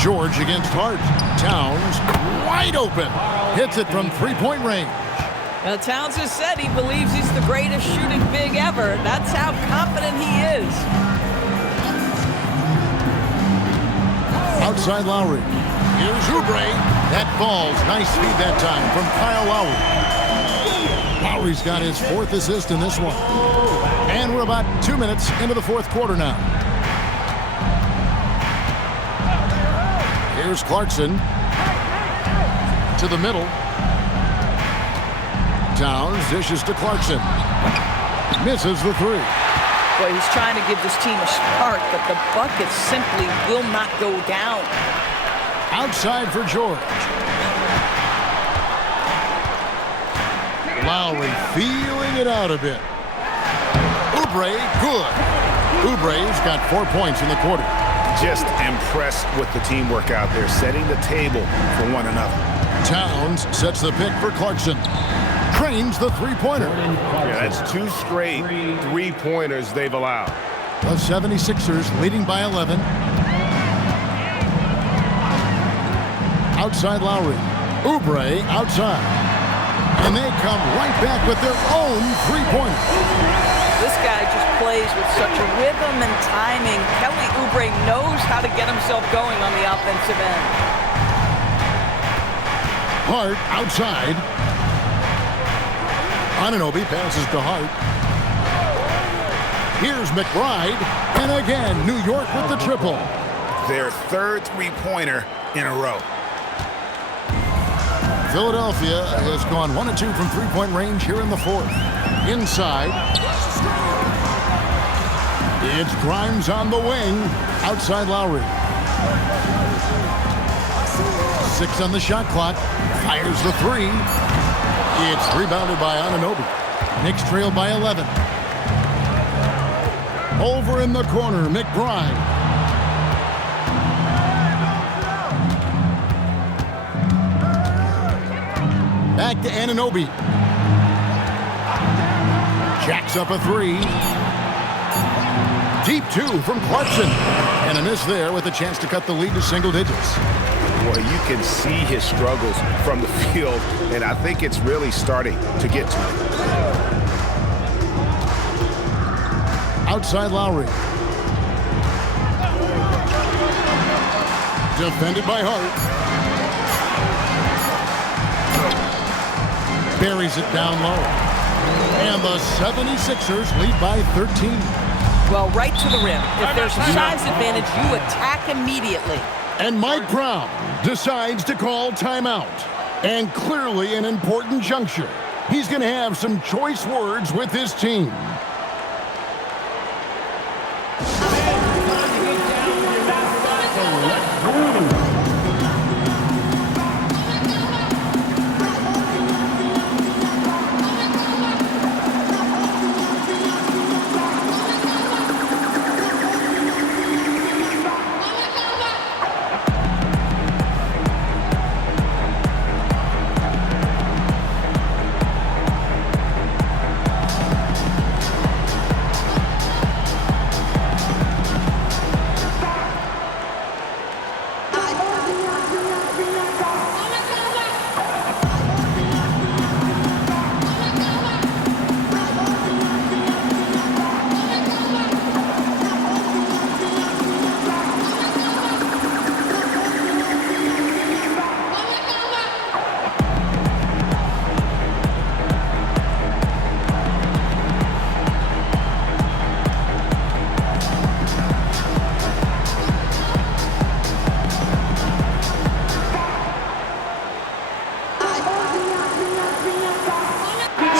George against Hart. Towns wide open. Hits it from three-point range. Now, Towns has said he believes he's the greatest shooting big ever. That's how confident he is. Outside Lowry. Here's Oubre. That falls. Nice feed that time from Kyle Lowry. Lowry's got his 4th assist in this one. And we're about 2 minutes into the 4th quarter now. Here's Clarkson. To the middle. Towns dishes to Clarkson. Misses the three. Boy, he's trying to give this team a spark, but the bucket simply will not go down. Outside for George. Lowry feeling it out a bit. Oubre, good. Oubre's got 4 points in the quarter. Just impressed with the teamwork out there, setting the table for one another. Towns sets the pick for Clarkson. Trains the three-pointer. Yeah, that's 2 straight three-pointers they've allowed. The 76ers leading by 11. Outside Lowry. Oubre outside. And they come right back with their own three-pointer. This guy just plays with such a rhythm and timing. Kelly Oubre knows how to get himself going on the offensive end. Hart outside. Anunoby passes to Hart. Here's McBride. And again, New York with the triple. Their 3rd three-pointer in a row. Philadelphia has gone 1 of 2 from three-point range here in the 4th. Inside. It's Grimes on the wing. Outside Lowry. 6 on the shot clock. Fires the three. It's rebounded by Anunoby. Knicks trail by 11. Over in the corner, McBride. Back to Anunoby. Jacks up a three. Deep 2 from Clarkson. And a miss there with a chance to cut the lead to single digits. Well, you can see his struggles from the field, and I think it's really starting to get to him. Outside Lowry. Defended by Hart. Buries it down low. And the 76ers lead by 13. Well, right to the rim. If there's a size advantage, you attack immediately. And Mike Brown decides to call timeout. And clearly an important juncture. He's going to have some choice words with his team.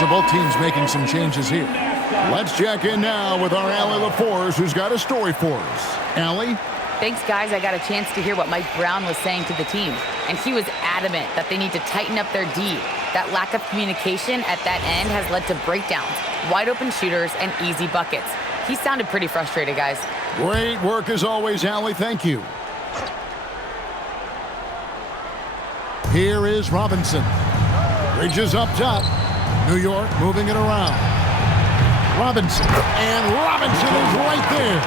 So both teams making some changes here. Let's check in now with our Allie LaForce, who's got a story for us. Allie? Thanks, guys. I got a chance to hear what Mike Brown was saying to the team, and he was adamant that they need to tighten up their D. That lack of communication at that end has led to breakdowns, wide-open shooters, and easy buckets. He sounded pretty frustrated, guys. Great work as always, Allie. Thank you. Here is Robinson. Bridges up top. New York moving it around. Robinson. And Robinson is right there.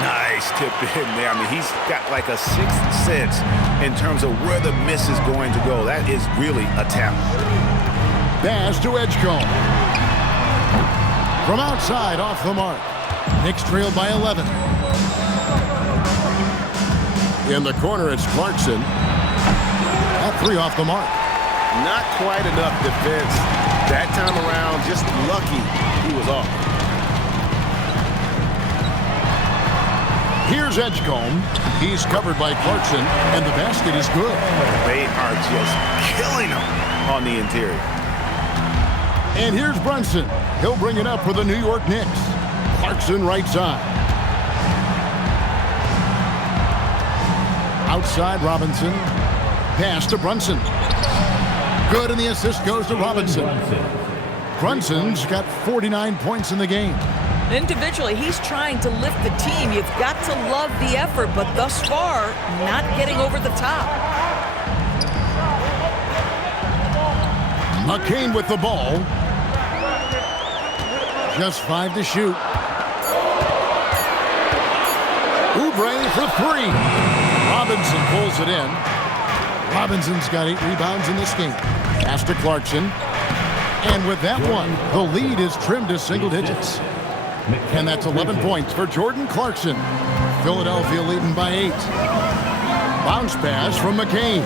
Nice tip in there. I mean, he's got like a sixth sense in terms of where the miss is going to go. That is really a talent. Pass to Edgecombe. From outside, off the mark. Knicks trailed by 11. In the corner, it's Clarkson. That three off the mark. Not quite enough defense that time around. Just lucky he was off. Here's Edgecombe. He's covered by Clarkson, and the basket is good. They are just killing him on the interior. And here's Brunson. He'll bring it up for the New York Knicks. Clarkson right side. Outside Robinson. Pass to Brunson. Good, and the assist goes to Robinson. Brunson's got 49 points in the game. Individually, he's trying to lift the team. You've got to love the effort, but thus far, not getting over the top. McCain with the ball. Just 5 to shoot. Oubre for 3. Robinson pulls it in. Robinson's got 8 rebounds in this game. Pass to Clarkson. And with that one, the lead is trimmed to single digits. And that's 11 points for Jordan Clarkson. Philadelphia leading by 8. Bounce pass from McCain.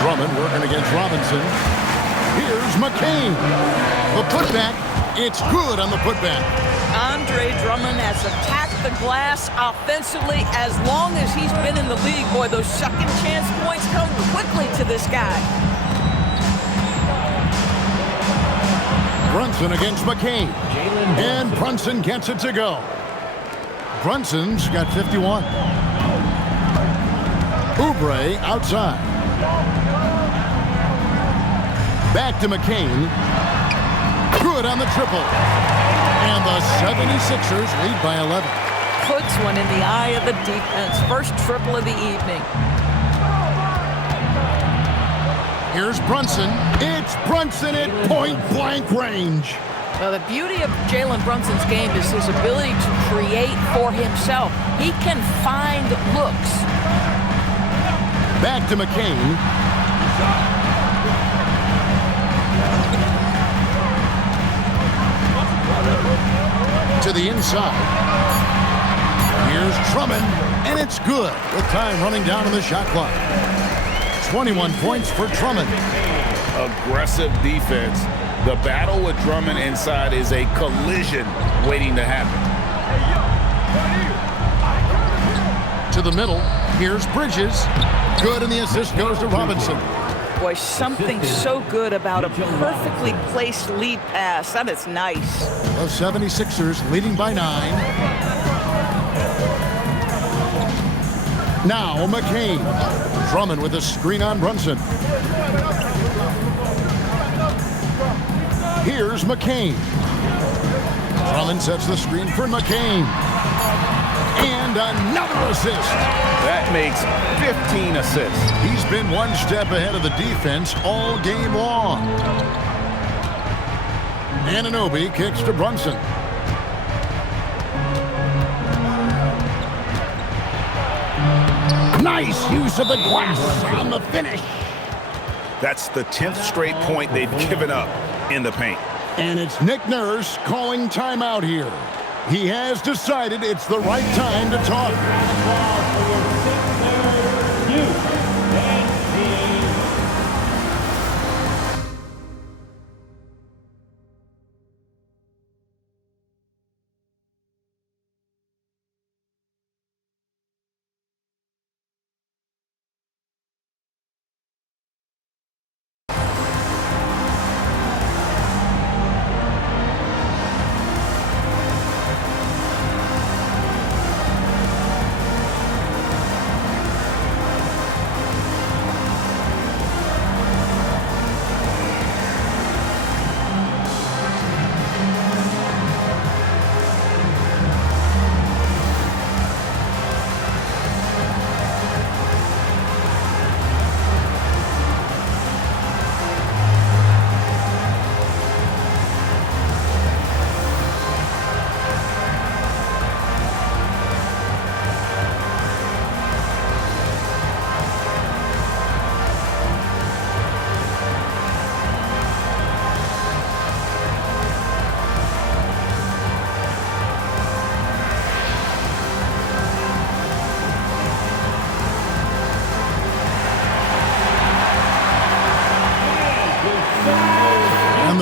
Drummond working against Robinson. Here's McCain. The putback. It's good on the putback. Andre Drummond has attacked the glass offensively as long as he's been in the league. Boy, those second chance points come quickly to this guy. Brunson against McCain. And Brunson gets it to go. Brunson's got 51. Oubre outside. Back to McCain. Good on the triple. And the 76ers lead by 11. Puts one in the eye of the defense. First triple of the evening. Here's Brunson. It's Brunson at point-blank range. Now, the beauty of Jalen Brunson's game is his ability to create for himself. He can find looks. Back to McCain. To the inside. Here's Drummond, and it's good with time running down on the shot clock. 21 points for Drummond. Aggressive defense. The battle with Drummond inside is a collision waiting to happen. To the middle. Here's Bridges. Good, and the assist goes to Robinson. Boy, something so good about a perfectly placed lead pass. That is nice. The 76ers leading by 9. Now McCain. Drummond with a screen on Brunson. Here's McCain. Drummond sets the screen for McCain. And another assist. That makes 15 assists. He's been one step ahead of the defense all game long. Anunoby kicks to Brunson. Nice use of the glass on the finish. That's the 10th straight point they've given up in the paint. And it's Nick Nurse calling timeout here. He has decided it's the right time to talk.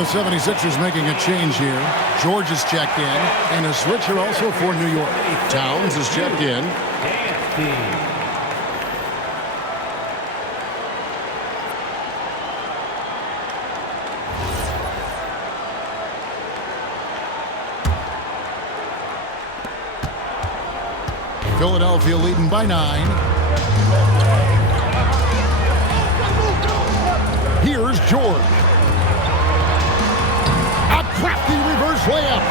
the 76ers making a change here. George is checked in, and a switcher also for New York. Towns is checked in. Philadelphia leading by 9. Here's George. A crafty reverse layup.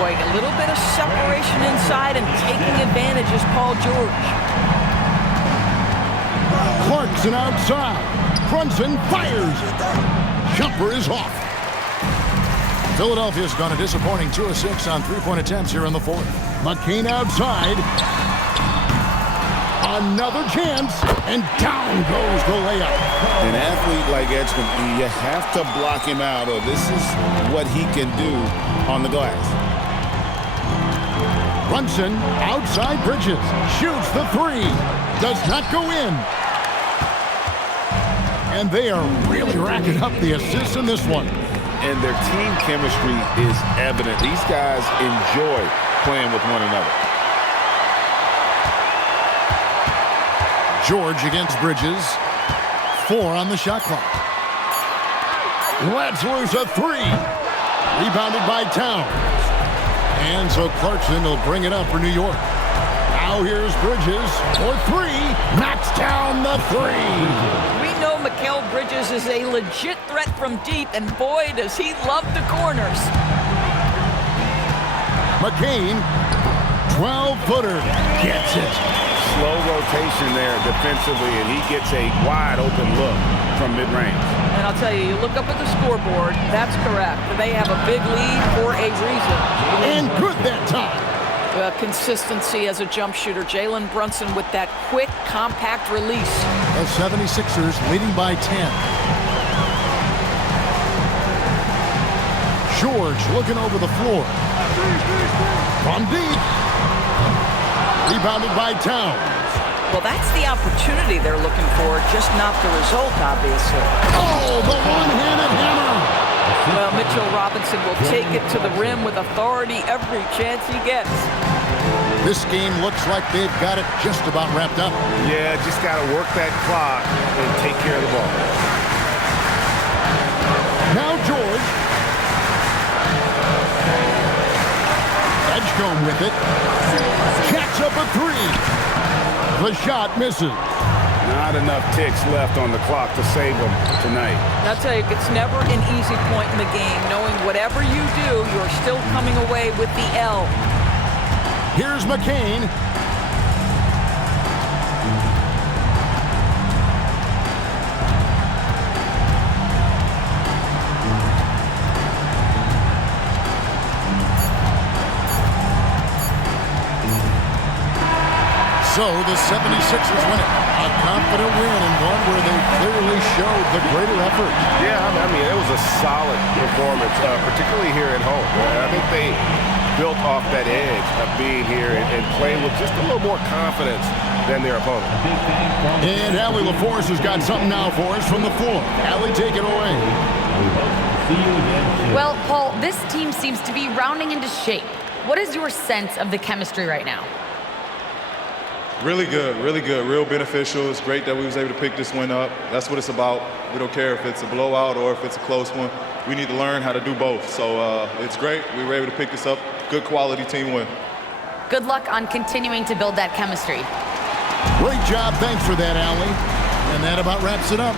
Boy, a little bit of separation inside and taking advantage is Paul George. Clarkson outside. Brunson fires. Jumper is off. Philadelphia's gone a disappointing 2 of 6 on three-point attempts here in the fourth. McCain outside. Another chance, and down goes the layup. An athlete like Edgecombe, you have to block him out, or this is what he can do on the glass. Brunson outside Bridges. Shoots the 3. Does not go in. And they are really racking up the assists in this one. And their team chemistry is evident. These guys enjoy playing with one another. George against Bridges. 4 on the shot clock. Lets loose a 3. Rebounded by Towns. And so Clarkson will bring it up for New York. Now here's Bridges for 3. Knocks down the 3. We know Mikal Bridges is a legit threat from deep, and boy, does he love the corners. McCain, 12-footer, gets it. Slow rotation there defensively, and he gets a wide open look from mid-range. And I'll tell you, you look up at the scoreboard, that's correct. They have a big lead for a reason. And good that time. Consistency as a jump shooter. Jalen Brunson with that quick, compact release. The 76ers leading by 10. George looking over the floor. From deep. Rebounded by Towns. Well, that's the opportunity they're looking for, just not the result, obviously. Oh, the one-handed hammer. Well, Mitchell Robinson will take it to the rim with authority every chance he gets. This game looks like they've got it just about wrapped up. Yeah, just got to work that clock and take care of the ball. Now George. Edgecombe with it. Jacks up a 3. The shot misses. Not enough ticks left on the clock to save them tonight. I'll tell you, it's never an easy point in the game, knowing whatever you do, you're still coming away with the L. Here's McCain. So the 76ers win it. A confident win and one where they clearly showed the greater effort. Yeah, I mean, it was a solid performance, particularly here at home. I think they built off that edge of being here and playing with just a little more confidence than their opponent. And Allie LaForce has got something now for us from the floor. Allie, take it away. Well, Paul, this team seems to be rounding into shape. What is your sense of the chemistry right now? Really good, real beneficial. It's great that we was able to pick this one up. That's what it's about. We don't care if it's a blowout or if it's a close one. We need to learn how to do both. So it's great. We were able to pick this up. Good quality team win. Good luck on continuing to build that chemistry. Great job. Thanks for that, Allie. And that about wraps it up.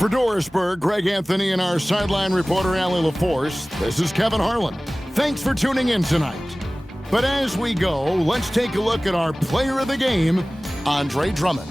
For Dorisburg, Greg Anthony and our sideline reporter, Allie LaForce, this is Kevin Harlan. Thanks for tuning in tonight. But as we go, let's take a look at our player of the game, Andre Drummond.